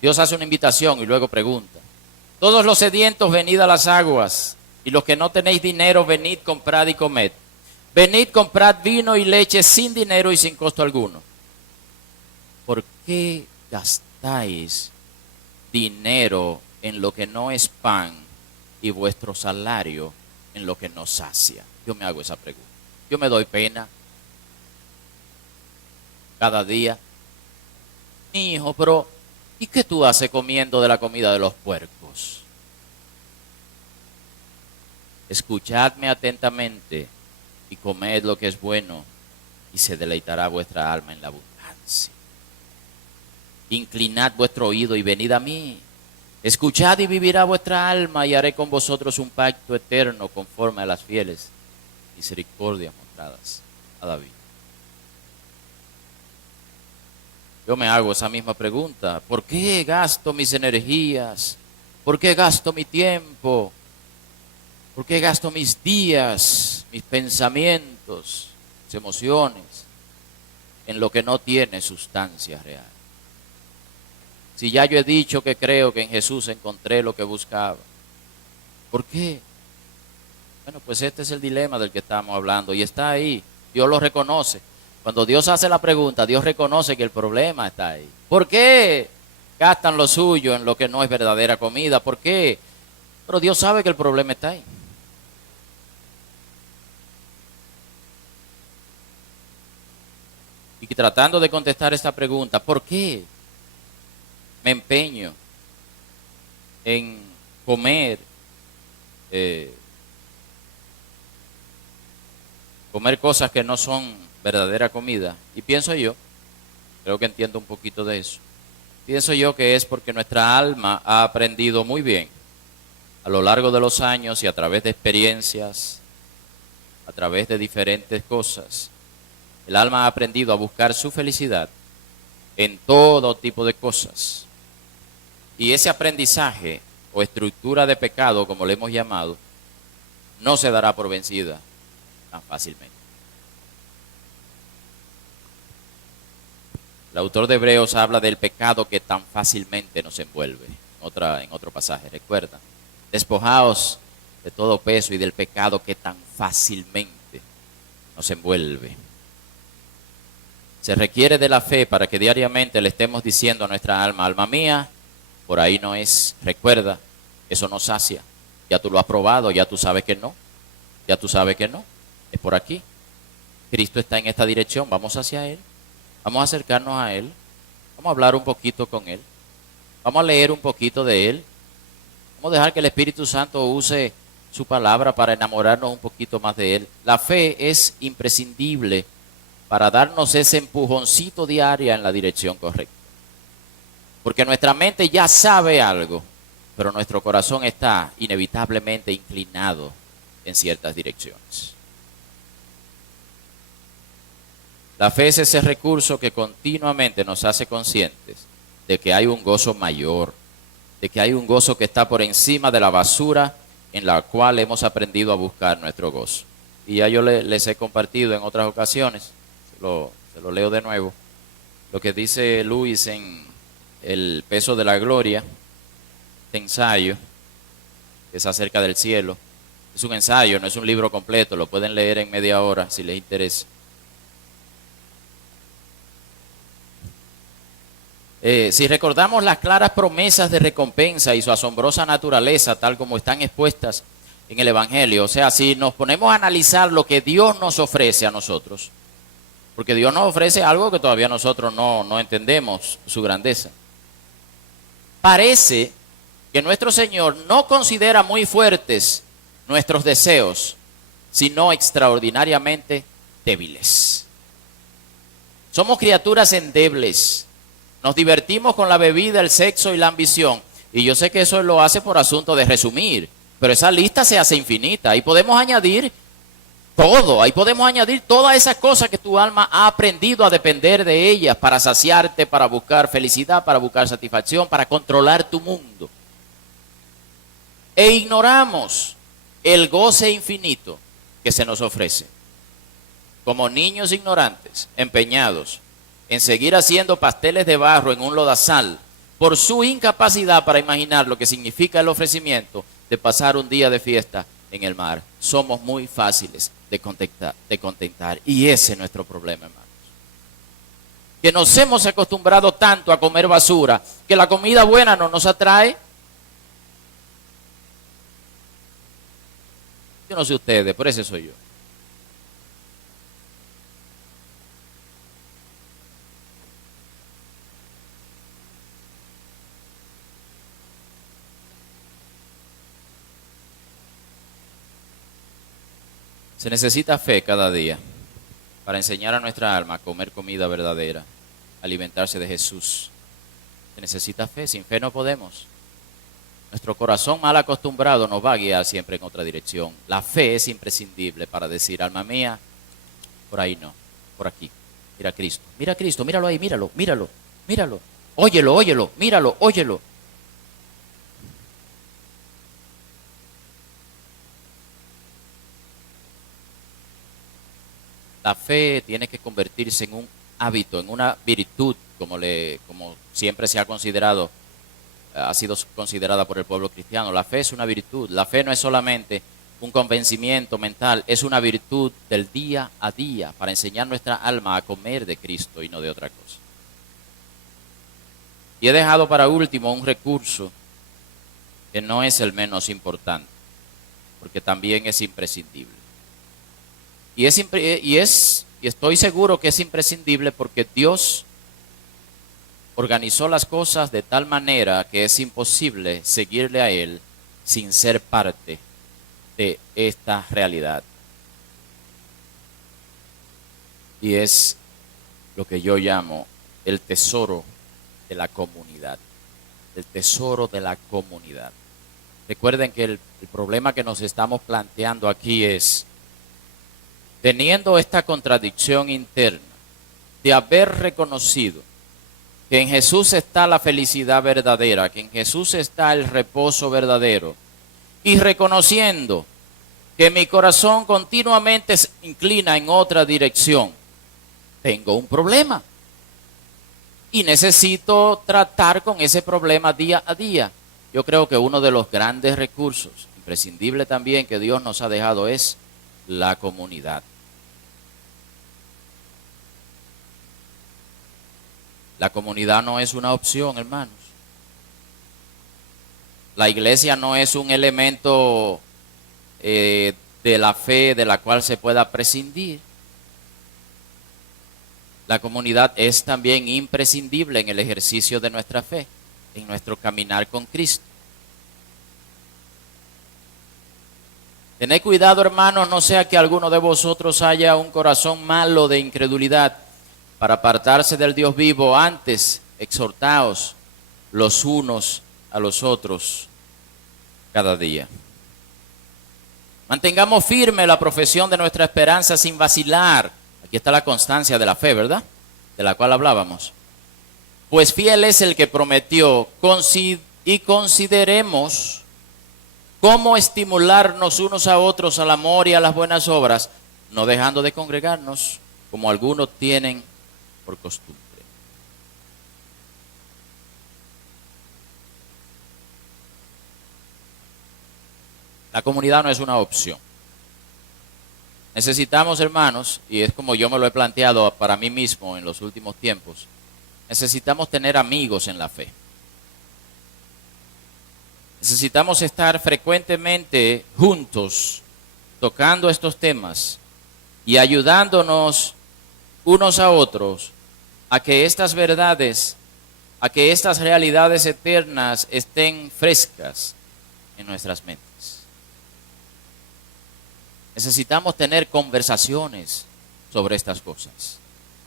Dios hace una invitación y luego pregunta. Todos los sedientos, venid a las aguas, y los que no tenéis dinero, venid, comprad y comed. Venid, comprad vino y leche sin dinero y sin costo alguno. ¿Por qué gastáis dinero en lo que no es pan y vuestro salario en lo que nos sacia? Yo me hago esa pregunta. Yo me doy pena cada día. Mi hijo, pero ¿y qué tú haces comiendo de la comida de los puercos? Escuchadme atentamente y comed lo que es bueno, y se deleitará vuestra alma en la abundancia. Inclinad vuestro oído y venid a mí. Escuchad y vivirá vuestra alma, y haré con vosotros un pacto eterno conforme a las fieles misericordias mostradas a David. Yo me hago esa misma pregunta. ¿Por qué gasto mis energías? ¿Por qué gasto mi tiempo? ¿Por qué gasto mis días, mis pensamientos, mis emociones en lo que no tiene sustancia real? Si ya yo he dicho que creo que en Jesús encontré lo que buscaba, ¿por qué? Bueno, pues este es el dilema del que estamos hablando y está ahí. Dios lo reconoce. Cuando Dios hace la pregunta, Dios reconoce que el problema está ahí. ¿Por qué gastan lo suyo en lo que no es verdadera comida? ¿Por qué? Pero Dios sabe que el problema está ahí. Y tratando de contestar esta pregunta, ¿por qué me empeño en comer cosas que no son verdadera comida? Y pienso yo, creo que entiendo un poquito de eso, pienso yo que es porque nuestra alma ha aprendido muy bien a lo largo de los años y a través de experiencias, a través de diferentes cosas. El alma ha aprendido a buscar su felicidad en todo tipo de cosas. Y ese aprendizaje o estructura de pecado, como le hemos llamado, no se dará por vencida tan fácilmente. El autor de Hebreos habla del pecado que tan fácilmente nos envuelve. En otro pasaje, recuerdan. Despojaos de todo peso y del pecado que tan fácilmente nos envuelve. Se requiere de la fe para que diariamente le estemos diciendo a nuestra alma, alma mía, por ahí no es, recuerda, eso no sacia. Ya tú lo has probado, ya tú sabes que no. Ya tú sabes que no, es por aquí. Cristo está en esta dirección, vamos hacia Él. Vamos a acercarnos a Él. Vamos a hablar un poquito con Él. Vamos a leer un poquito de Él. Vamos a dejar que el Espíritu Santo use su palabra para enamorarnos un poquito más de Él. La fe es imprescindible para darnos ese empujoncito diario en la dirección correcta. Porque nuestra mente ya sabe algo, pero nuestro corazón está inevitablemente inclinado en ciertas direcciones. La fe es ese recurso que continuamente nos hace conscientes de que hay un gozo mayor, de que hay un gozo que está por encima de la basura en la cual hemos aprendido a buscar nuestro gozo. Y ya yo les he compartido en otras ocasiones, se lo leo de nuevo, lo que dice Luis en El peso de la gloria, este ensayo, que es acerca del cielo. Es un ensayo, no es un libro completo, lo pueden leer en media hora si les interesa. Si recordamos las claras promesas de recompensa y su asombrosa naturaleza, tal como están expuestas en el Evangelio, o sea, si nos ponemos a analizar lo que Dios nos ofrece a nosotros, porque Dios nos ofrece algo que todavía nosotros no entendemos su grandeza. Parece que nuestro Señor no considera muy fuertes nuestros deseos, sino extraordinariamente débiles. Somos criaturas endebles. Nos divertimos con la bebida, el sexo y la ambición. Y yo sé que eso lo hace por asunto de resumir, pero esa lista se hace infinita. Ahí podemos añadir todo, ahí podemos añadir todas esas cosas que tu alma ha aprendido a depender de ellas para saciarte, para buscar felicidad, para buscar satisfacción, para controlar tu mundo. E ignoramos el goce infinito que se nos ofrece. Como niños ignorantes, empeñados en seguir haciendo pasteles de barro en un lodazal, por su incapacidad para imaginar lo que significa el ofrecimiento de pasar un día de fiesta en el mar. Somos muy fáciles de contentar. Y ese es nuestro problema, hermanos. Que nos hemos acostumbrado tanto a comer basura, que la comida buena no nos atrae. Yo no sé ustedes, pero ese soy yo. Se necesita fe cada día para enseñar a nuestra alma a comer comida verdadera, alimentarse de Jesús. Se necesita fe, sin fe no podemos. Nuestro corazón mal acostumbrado nos va a guiar siempre en otra dirección. La fe es imprescindible para decir, alma mía, por ahí no, por aquí. Mira a Cristo, míralo ahí, míralo, míralo, míralo. Óyelo, óyelo, míralo, óyelo. La fe tiene que convertirse en un hábito, en una virtud, como siempre se ha considerado, ha sido considerada por el pueblo cristiano. La fe es una virtud. La fe no es solamente un convencimiento mental, es una virtud del día a día para enseñar nuestra alma a comer de Cristo y no de otra cosa. Y he dejado para último un recurso que no es el menos importante, porque también es imprescindible. Y estoy seguro que es imprescindible porque Dios organizó las cosas de tal manera que es imposible seguirle a Él sin ser parte de esta realidad. Y es lo que yo llamo el tesoro de la comunidad. El tesoro de la comunidad. Recuerden que el problema que nos estamos planteando aquí es, teniendo esta contradicción interna de haber reconocido que en Jesús está la felicidad verdadera, que en Jesús está el reposo verdadero, y reconociendo que mi corazón continuamente se inclina en otra dirección, tengo un problema y necesito tratar con ese problema día a día. Yo creo que uno de los grandes recursos, imprescindible también, que Dios nos ha dejado es la comunidad. La comunidad no es una opción, hermanos. La iglesia no es un elemento de la fe de la cual se pueda prescindir. La comunidad es también imprescindible en el ejercicio de nuestra fe, en nuestro caminar con Cristo. Tened cuidado, hermanos, no sea que alguno de vosotros haya un corazón malo de incredulidad, para apartarse del Dios vivo. Antes, exhortaos los unos a los otros cada día. Mantengamos firme la profesión de nuestra esperanza sin vacilar. Aquí está la constancia de la fe, ¿verdad? De la cual hablábamos. Pues fiel es el que prometió, y consideremos cómo estimularnos unos a otros al amor y a las buenas obras, no dejando de congregarnos, como algunos tienen por costumbre. La comunidad no es una opción. Necesitamos, hermanos, y es como yo me lo he planteado para mí mismo en los últimos tiempos, necesitamos tener amigos en la fe. Necesitamos estar frecuentemente juntos, tocando estos temas y ayudándonos unos a otros a que estas verdades, a que estas realidades eternas estén frescas en nuestras mentes. Necesitamos tener conversaciones sobre estas cosas.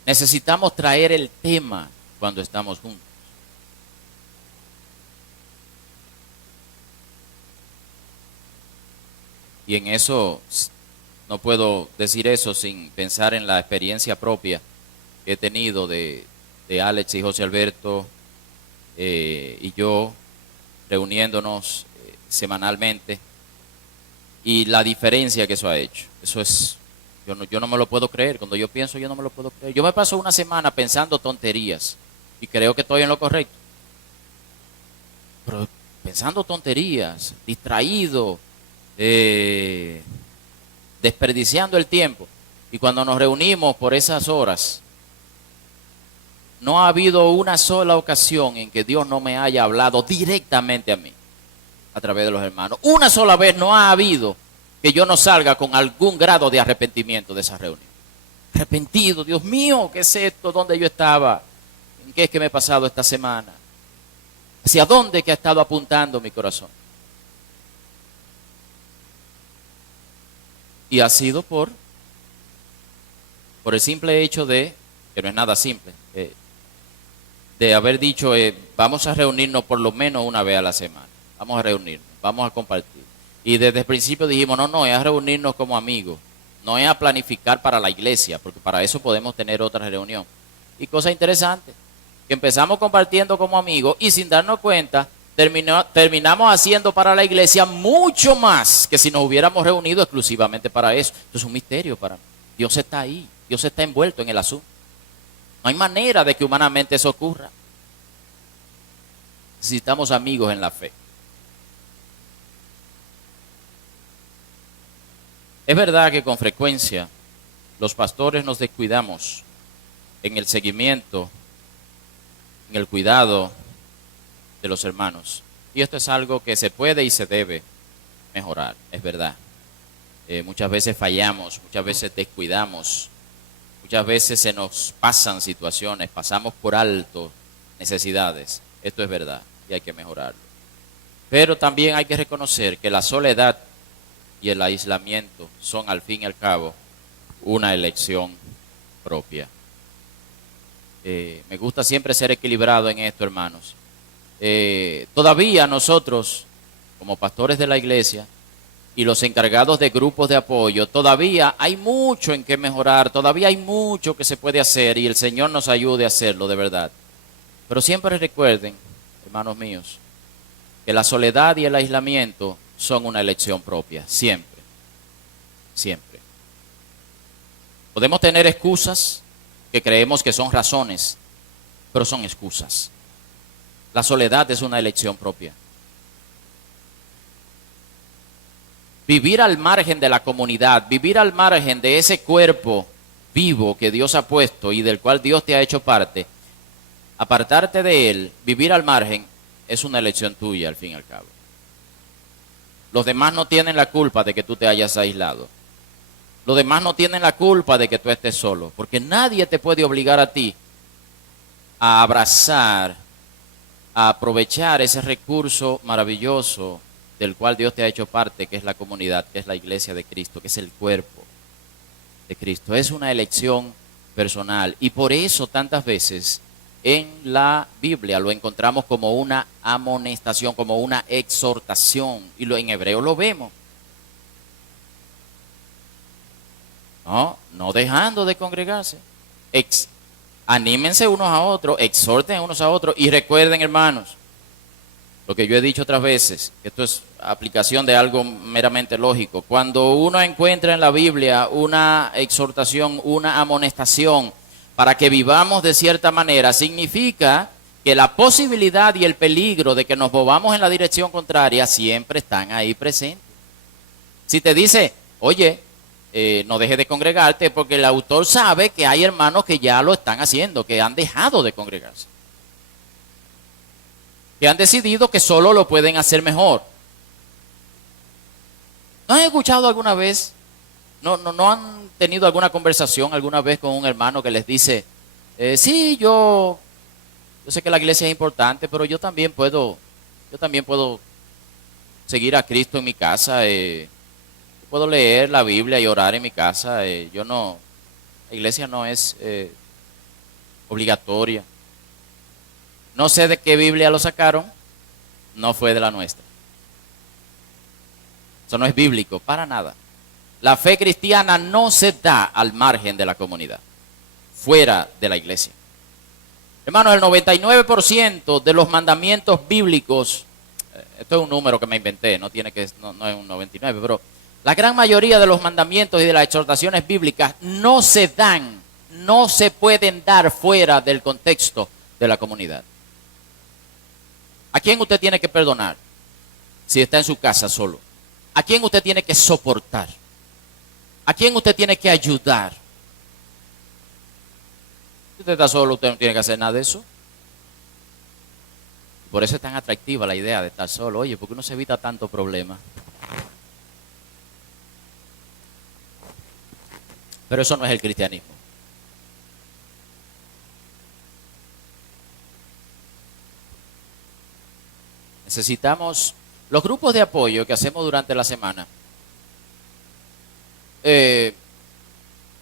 Necesitamos traer el tema cuando estamos juntos. Y en eso, no puedo decir eso sin pensar en la experiencia propia que he tenido de Alex y José Alberto y yo reuniéndonos semanalmente, y la diferencia que eso ha hecho. Eso es, yo no me lo puedo creer. Cuando yo pienso, yo no me lo puedo creer. Yo me paso una semana pensando tonterías y creo que estoy en lo correcto. Pero pensando tonterías, distraído, desperdiciando el tiempo. Y cuando nos reunimos por esas horas, no ha habido una sola ocasión en que Dios no me haya hablado directamente a mí, a través de los hermanos. Una sola vez no ha habido que yo no salga con algún grado de arrepentimiento de esa reunión. Arrepentido, Dios mío, ¿qué es esto? ¿Dónde yo estaba? ¿En qué es que me he pasado esta semana? ¿Hacia dónde que ha estado apuntando mi corazón? Y ha sido por el simple hecho de, que no es nada simple, de haber dicho, vamos a reunirnos por lo menos una vez a la semana. Vamos a reunirnos, vamos a compartir. Y desde el principio dijimos, no, es a reunirnos como amigos. No es a planificar para la iglesia, porque para eso podemos tener otra reunión. Y cosa interesante, que empezamos compartiendo como amigos y sin darnos cuenta, terminamos haciendo para la iglesia mucho más que si nos hubiéramos reunido exclusivamente para eso. Esto es un misterio para mí. Dios está ahí, Dios está envuelto en el asunto. No hay manera de que humanamente eso ocurra. Necesitamos amigos en la fe. Es verdad que con frecuencia los pastores nos descuidamos en el seguimiento, en el cuidado de los hermanos. Y esto es algo que se puede y se debe mejorar, es verdad. Muchas veces fallamos, muchas veces descuidamos, muchas veces se nos pasan situaciones, pasamos por alto necesidades. Esto es verdad y hay que mejorarlo. Pero también hay que reconocer que la soledad y el aislamiento son al fin y al cabo una elección propia. Me gusta siempre ser equilibrado en esto, hermanos. Todavía nosotros, como pastores de la iglesia y los encargados de grupos de apoyo, todavía hay mucho en que mejorar, todavía hay mucho que se puede hacer y el Señor nos ayude a hacerlo de verdad. Pero siempre recuerden, hermanos míos, que la soledad y el aislamiento son una elección propia, siempre, siempre. Podemos tener excusas que creemos que son razones, pero son excusas. La soledad es una elección propia. Vivir al margen de la comunidad, vivir al margen de ese cuerpo vivo que Dios ha puesto y del cual Dios te ha hecho parte, apartarte de él, vivir al margen, es una elección tuya al fin y al cabo. Los demás no tienen la culpa de que tú te hayas aislado. Los demás no tienen la culpa de que tú estés solo, porque nadie te puede obligar a ti a abrazar, a aprovechar ese recurso maravilloso del cual Dios te ha hecho parte, que es la comunidad, que es la iglesia de Cristo, que es el cuerpo de Cristo. Es una elección personal y por eso tantas veces en la Biblia lo encontramos como una amonestación, como una exhortación, y en hebreo lo vemos. No dejando de congregarse. Anímense unos a otros, exhorten unos a otros y recuerden, hermanos, lo que yo he dicho otras veces, que esto es aplicación de algo meramente lógico. Cuando uno encuentra en la Biblia una exhortación, una amonestación para que vivamos de cierta manera, significa que la posibilidad y el peligro de que nos movamos en la dirección contraria siempre están ahí presentes. Si te dice, oye, no dejes de congregarte, porque el autor sabe que hay hermanos que ya lo están haciendo, que han dejado de congregarse, que han decidido que solo lo pueden hacer mejor. ¿No han escuchado alguna vez, no han tenido alguna conversación alguna vez con un hermano que les dice, sí, yo sé que la iglesia es importante, pero yo también puedo seguir a Cristo en mi casa, puedo leer la Biblia y orar en mi casa, la iglesia no es obligatoria. No sé de qué Biblia lo sacaron, no fue de la nuestra. Eso no es bíblico, para nada. La fe cristiana no se da al margen de la comunidad, fuera de la iglesia. Hermanos, el 99% de los mandamientos bíblicos, esto es un número que me inventé, no es un 99, pero la gran mayoría de los mandamientos y de las exhortaciones bíblicas no se pueden dar fuera del contexto de la comunidad. ¿A quién usted tiene que perdonar si está en su casa solo? ¿A quién usted tiene que soportar? ¿A quién usted tiene que ayudar? Si usted está solo, usted no tiene que hacer nada de eso. Por eso es tan atractiva la idea de estar solo. Oye, ¿por qué uno se evita tanto problema? Pero eso no es el cristianismo. Necesitamos los grupos de apoyo que hacemos durante la semana.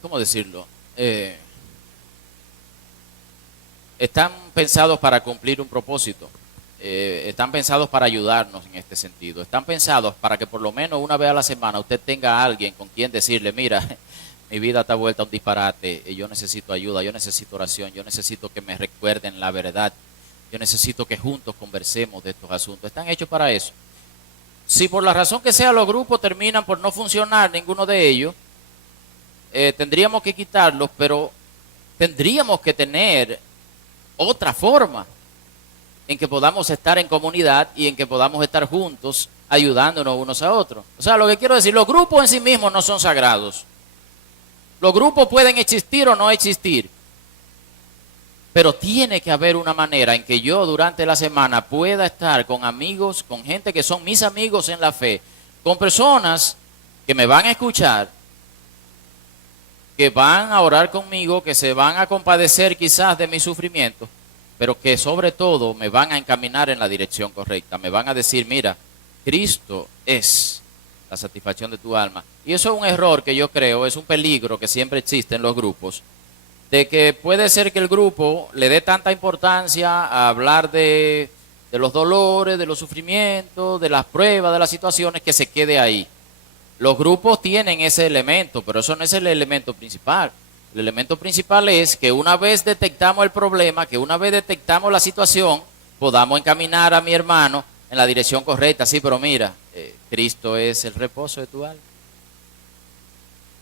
¿Cómo decirlo? Están pensados para cumplir un propósito. Están pensados para ayudarnos en este sentido. Están pensados para que por lo menos una vez a la semana usted tenga a alguien con quien decirle, mira, mi vida está vuelta a un disparate, yo necesito ayuda, yo necesito oración, yo necesito que me recuerden la verdad, yo necesito que juntos conversemos de estos asuntos. Están hechos para eso. Si por la razón que sea los grupos terminan por no funcionar, ninguno de ellos, tendríamos que quitarlos, pero tendríamos que tener otra forma en que podamos estar en comunidad y en que podamos estar juntos ayudándonos unos a otros. O sea, lo que quiero decir, los grupos en sí mismos no son sagrados. Los grupos pueden existir o no existir, pero tiene que haber una manera en que yo durante la semana pueda estar con amigos, con gente que son mis amigos en la fe, con personas que me van a escuchar, que van a orar conmigo, que se van a compadecer quizás de mi sufrimiento, pero que sobre todo me van a encaminar en la dirección correcta. Me van a decir, mira, Cristo es la satisfacción de tu alma. Y eso es un error que yo creo, es un peligro que siempre existe en los grupos, de que puede ser que el grupo le dé tanta importancia a hablar de los dolores, de los sufrimientos, de las pruebas, de las situaciones, que se quede ahí. Los grupos tienen ese elemento, pero eso no es el elemento principal. El elemento principal es que una vez detectamos el problema, que una vez detectamos la situación, podamos encaminar a mi hermano en la dirección correcta. Sí, pero mira, Cristo es el reposo de tu alma.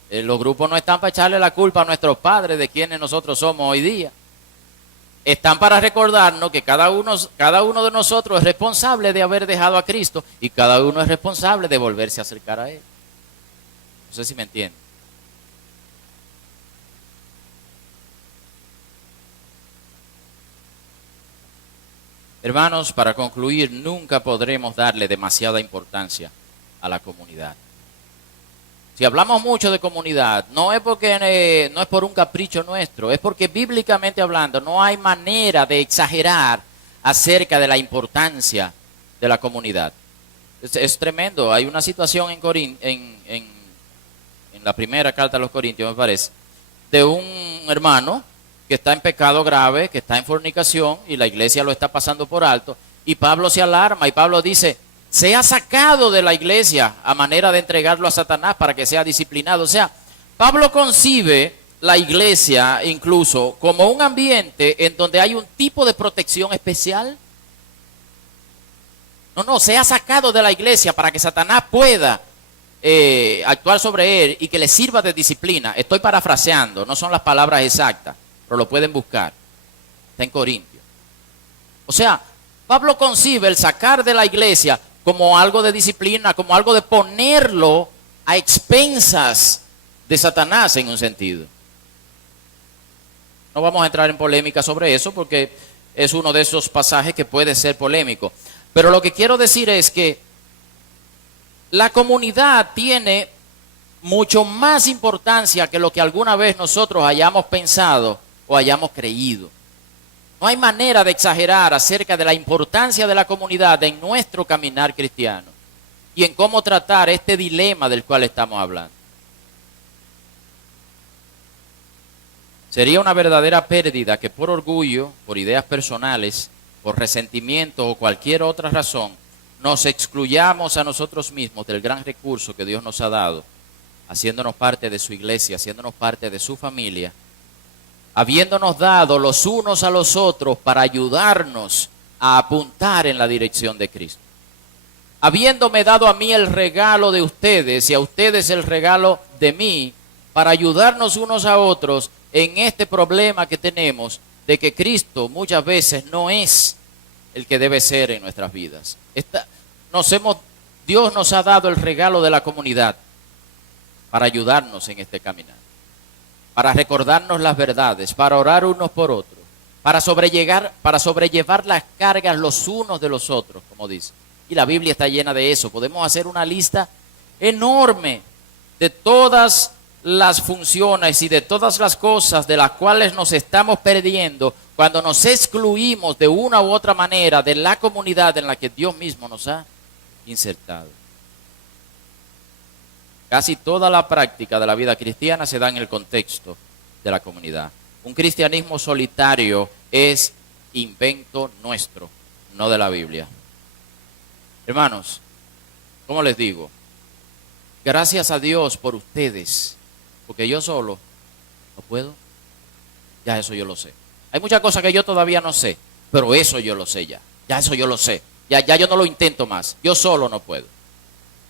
Los grupos no están para echarle la culpa a nuestros padres de quienes nosotros somos hoy día. Están para recordarnos que cada uno de nosotros es responsable de haber dejado a Cristo y cada uno es responsable de volverse a acercar a Él. No sé si me entienden. Hermanos, para concluir, nunca podremos darle demasiada importancia a la comunidad. Si hablamos mucho de comunidad, no es por un capricho nuestro, es porque bíblicamente hablando no hay manera de exagerar acerca de la importancia de la comunidad. Es tremendo. Hay una situación en la primera carta a los Corintios, me parece, de un hermano que está en pecado grave, que está en fornicación y la iglesia lo está pasando por alto, y Pablo se alarma y Pablo dice, sea sacado de la iglesia a manera de entregarlo a Satanás para que sea disciplinado. O sea, Pablo concibe la iglesia incluso como un ambiente en donde hay un tipo de protección especial. No, sea sacado de la iglesia para que Satanás pueda actuar sobre él y que le sirva de disciplina. Estoy parafraseando, no son las palabras exactas, pero lo pueden buscar. Está en Corintios. O sea, Pablo concibe el sacar de la iglesia como algo de disciplina, como algo de ponerlo a expensas de Satanás en un sentido. No vamos a entrar en polémica sobre eso porque es uno de esos pasajes que puede ser polémico. Pero lo que quiero decir es que la comunidad tiene mucho más importancia que lo que alguna vez nosotros hayamos pensado o hayamos creído. No hay manera de exagerar acerca de la importancia de la comunidad en nuestro caminar cristiano y en cómo tratar este dilema del cual estamos hablando. Sería una verdadera pérdida que por orgullo, por ideas personales, por resentimiento o cualquier otra razón, nos excluyamos a nosotros mismos del gran recurso que Dios nos ha dado, haciéndonos parte de su iglesia, haciéndonos parte de su familia, habiéndonos dado los unos a los otros para ayudarnos a apuntar en la dirección de Cristo. Habiéndome dado a mí el regalo de ustedes y a ustedes el regalo de mí, para ayudarnos unos a otros en este problema que tenemos de que Cristo muchas veces no es el que debe ser en nuestras vidas. Dios nos ha dado el regalo de la comunidad para ayudarnos en este caminar, para recordarnos las verdades, para orar unos por otros, para sobrellevar las cargas los unos de los otros, como dice. Y la Biblia está llena de eso. Podemos hacer una lista enorme de todas las funciones y de todas las cosas de las cuales nos estamos perdiendo cuando nos excluimos de una u otra manera de la comunidad en la que Dios mismo nos ha insertado. Casi toda la práctica de la vida cristiana se da en el contexto de la comunidad. Un cristianismo solitario es invento nuestro, no de la Biblia. Hermanos, ¿cómo les digo? Gracias a Dios por ustedes, porque yo solo no puedo. Ya eso yo lo sé. Hay muchas cosas que yo todavía no sé, pero eso yo lo sé ya. Ya eso yo lo sé. Ya yo no lo intento más. Yo solo no puedo.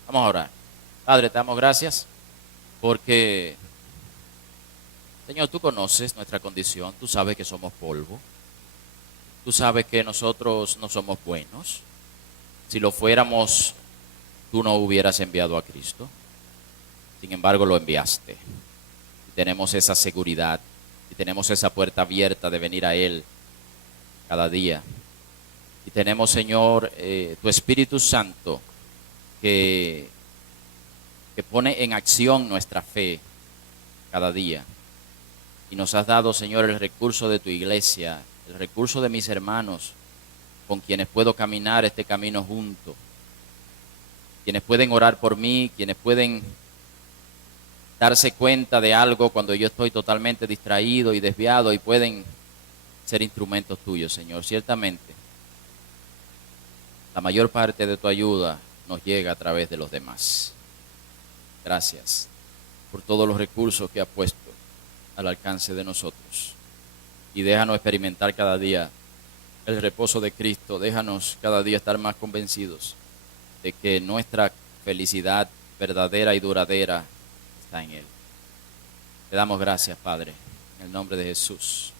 Vamos a orar. Padre, te damos gracias porque, Señor, tú conoces nuestra condición. Tú sabes que somos polvo. Tú sabes que nosotros no somos buenos. Si lo fuéramos, tú no hubieras enviado a Cristo. Sin embargo, lo enviaste. Y tenemos esa seguridad y tenemos esa puerta abierta de venir a Él cada día. Y tenemos, Señor, tu Espíritu Santo que pone en acción nuestra fe cada día. Y nos has dado, Señor, el recurso de tu iglesia, el recurso de mis hermanos, con quienes puedo caminar este camino junto, quienes pueden orar por mí, quienes pueden darse cuenta de algo cuando yo estoy totalmente distraído y desviado y pueden ser instrumentos tuyos, Señor. Ciertamente, la mayor parte de tu ayuda nos llega a través de los demás. Gracias por todos los recursos que has puesto al alcance de nosotros. Y déjanos experimentar cada día el reposo de Cristo. Déjanos cada día estar más convencidos de que nuestra felicidad verdadera y duradera está en Él. Te damos gracias, Padre, en el nombre de Jesús.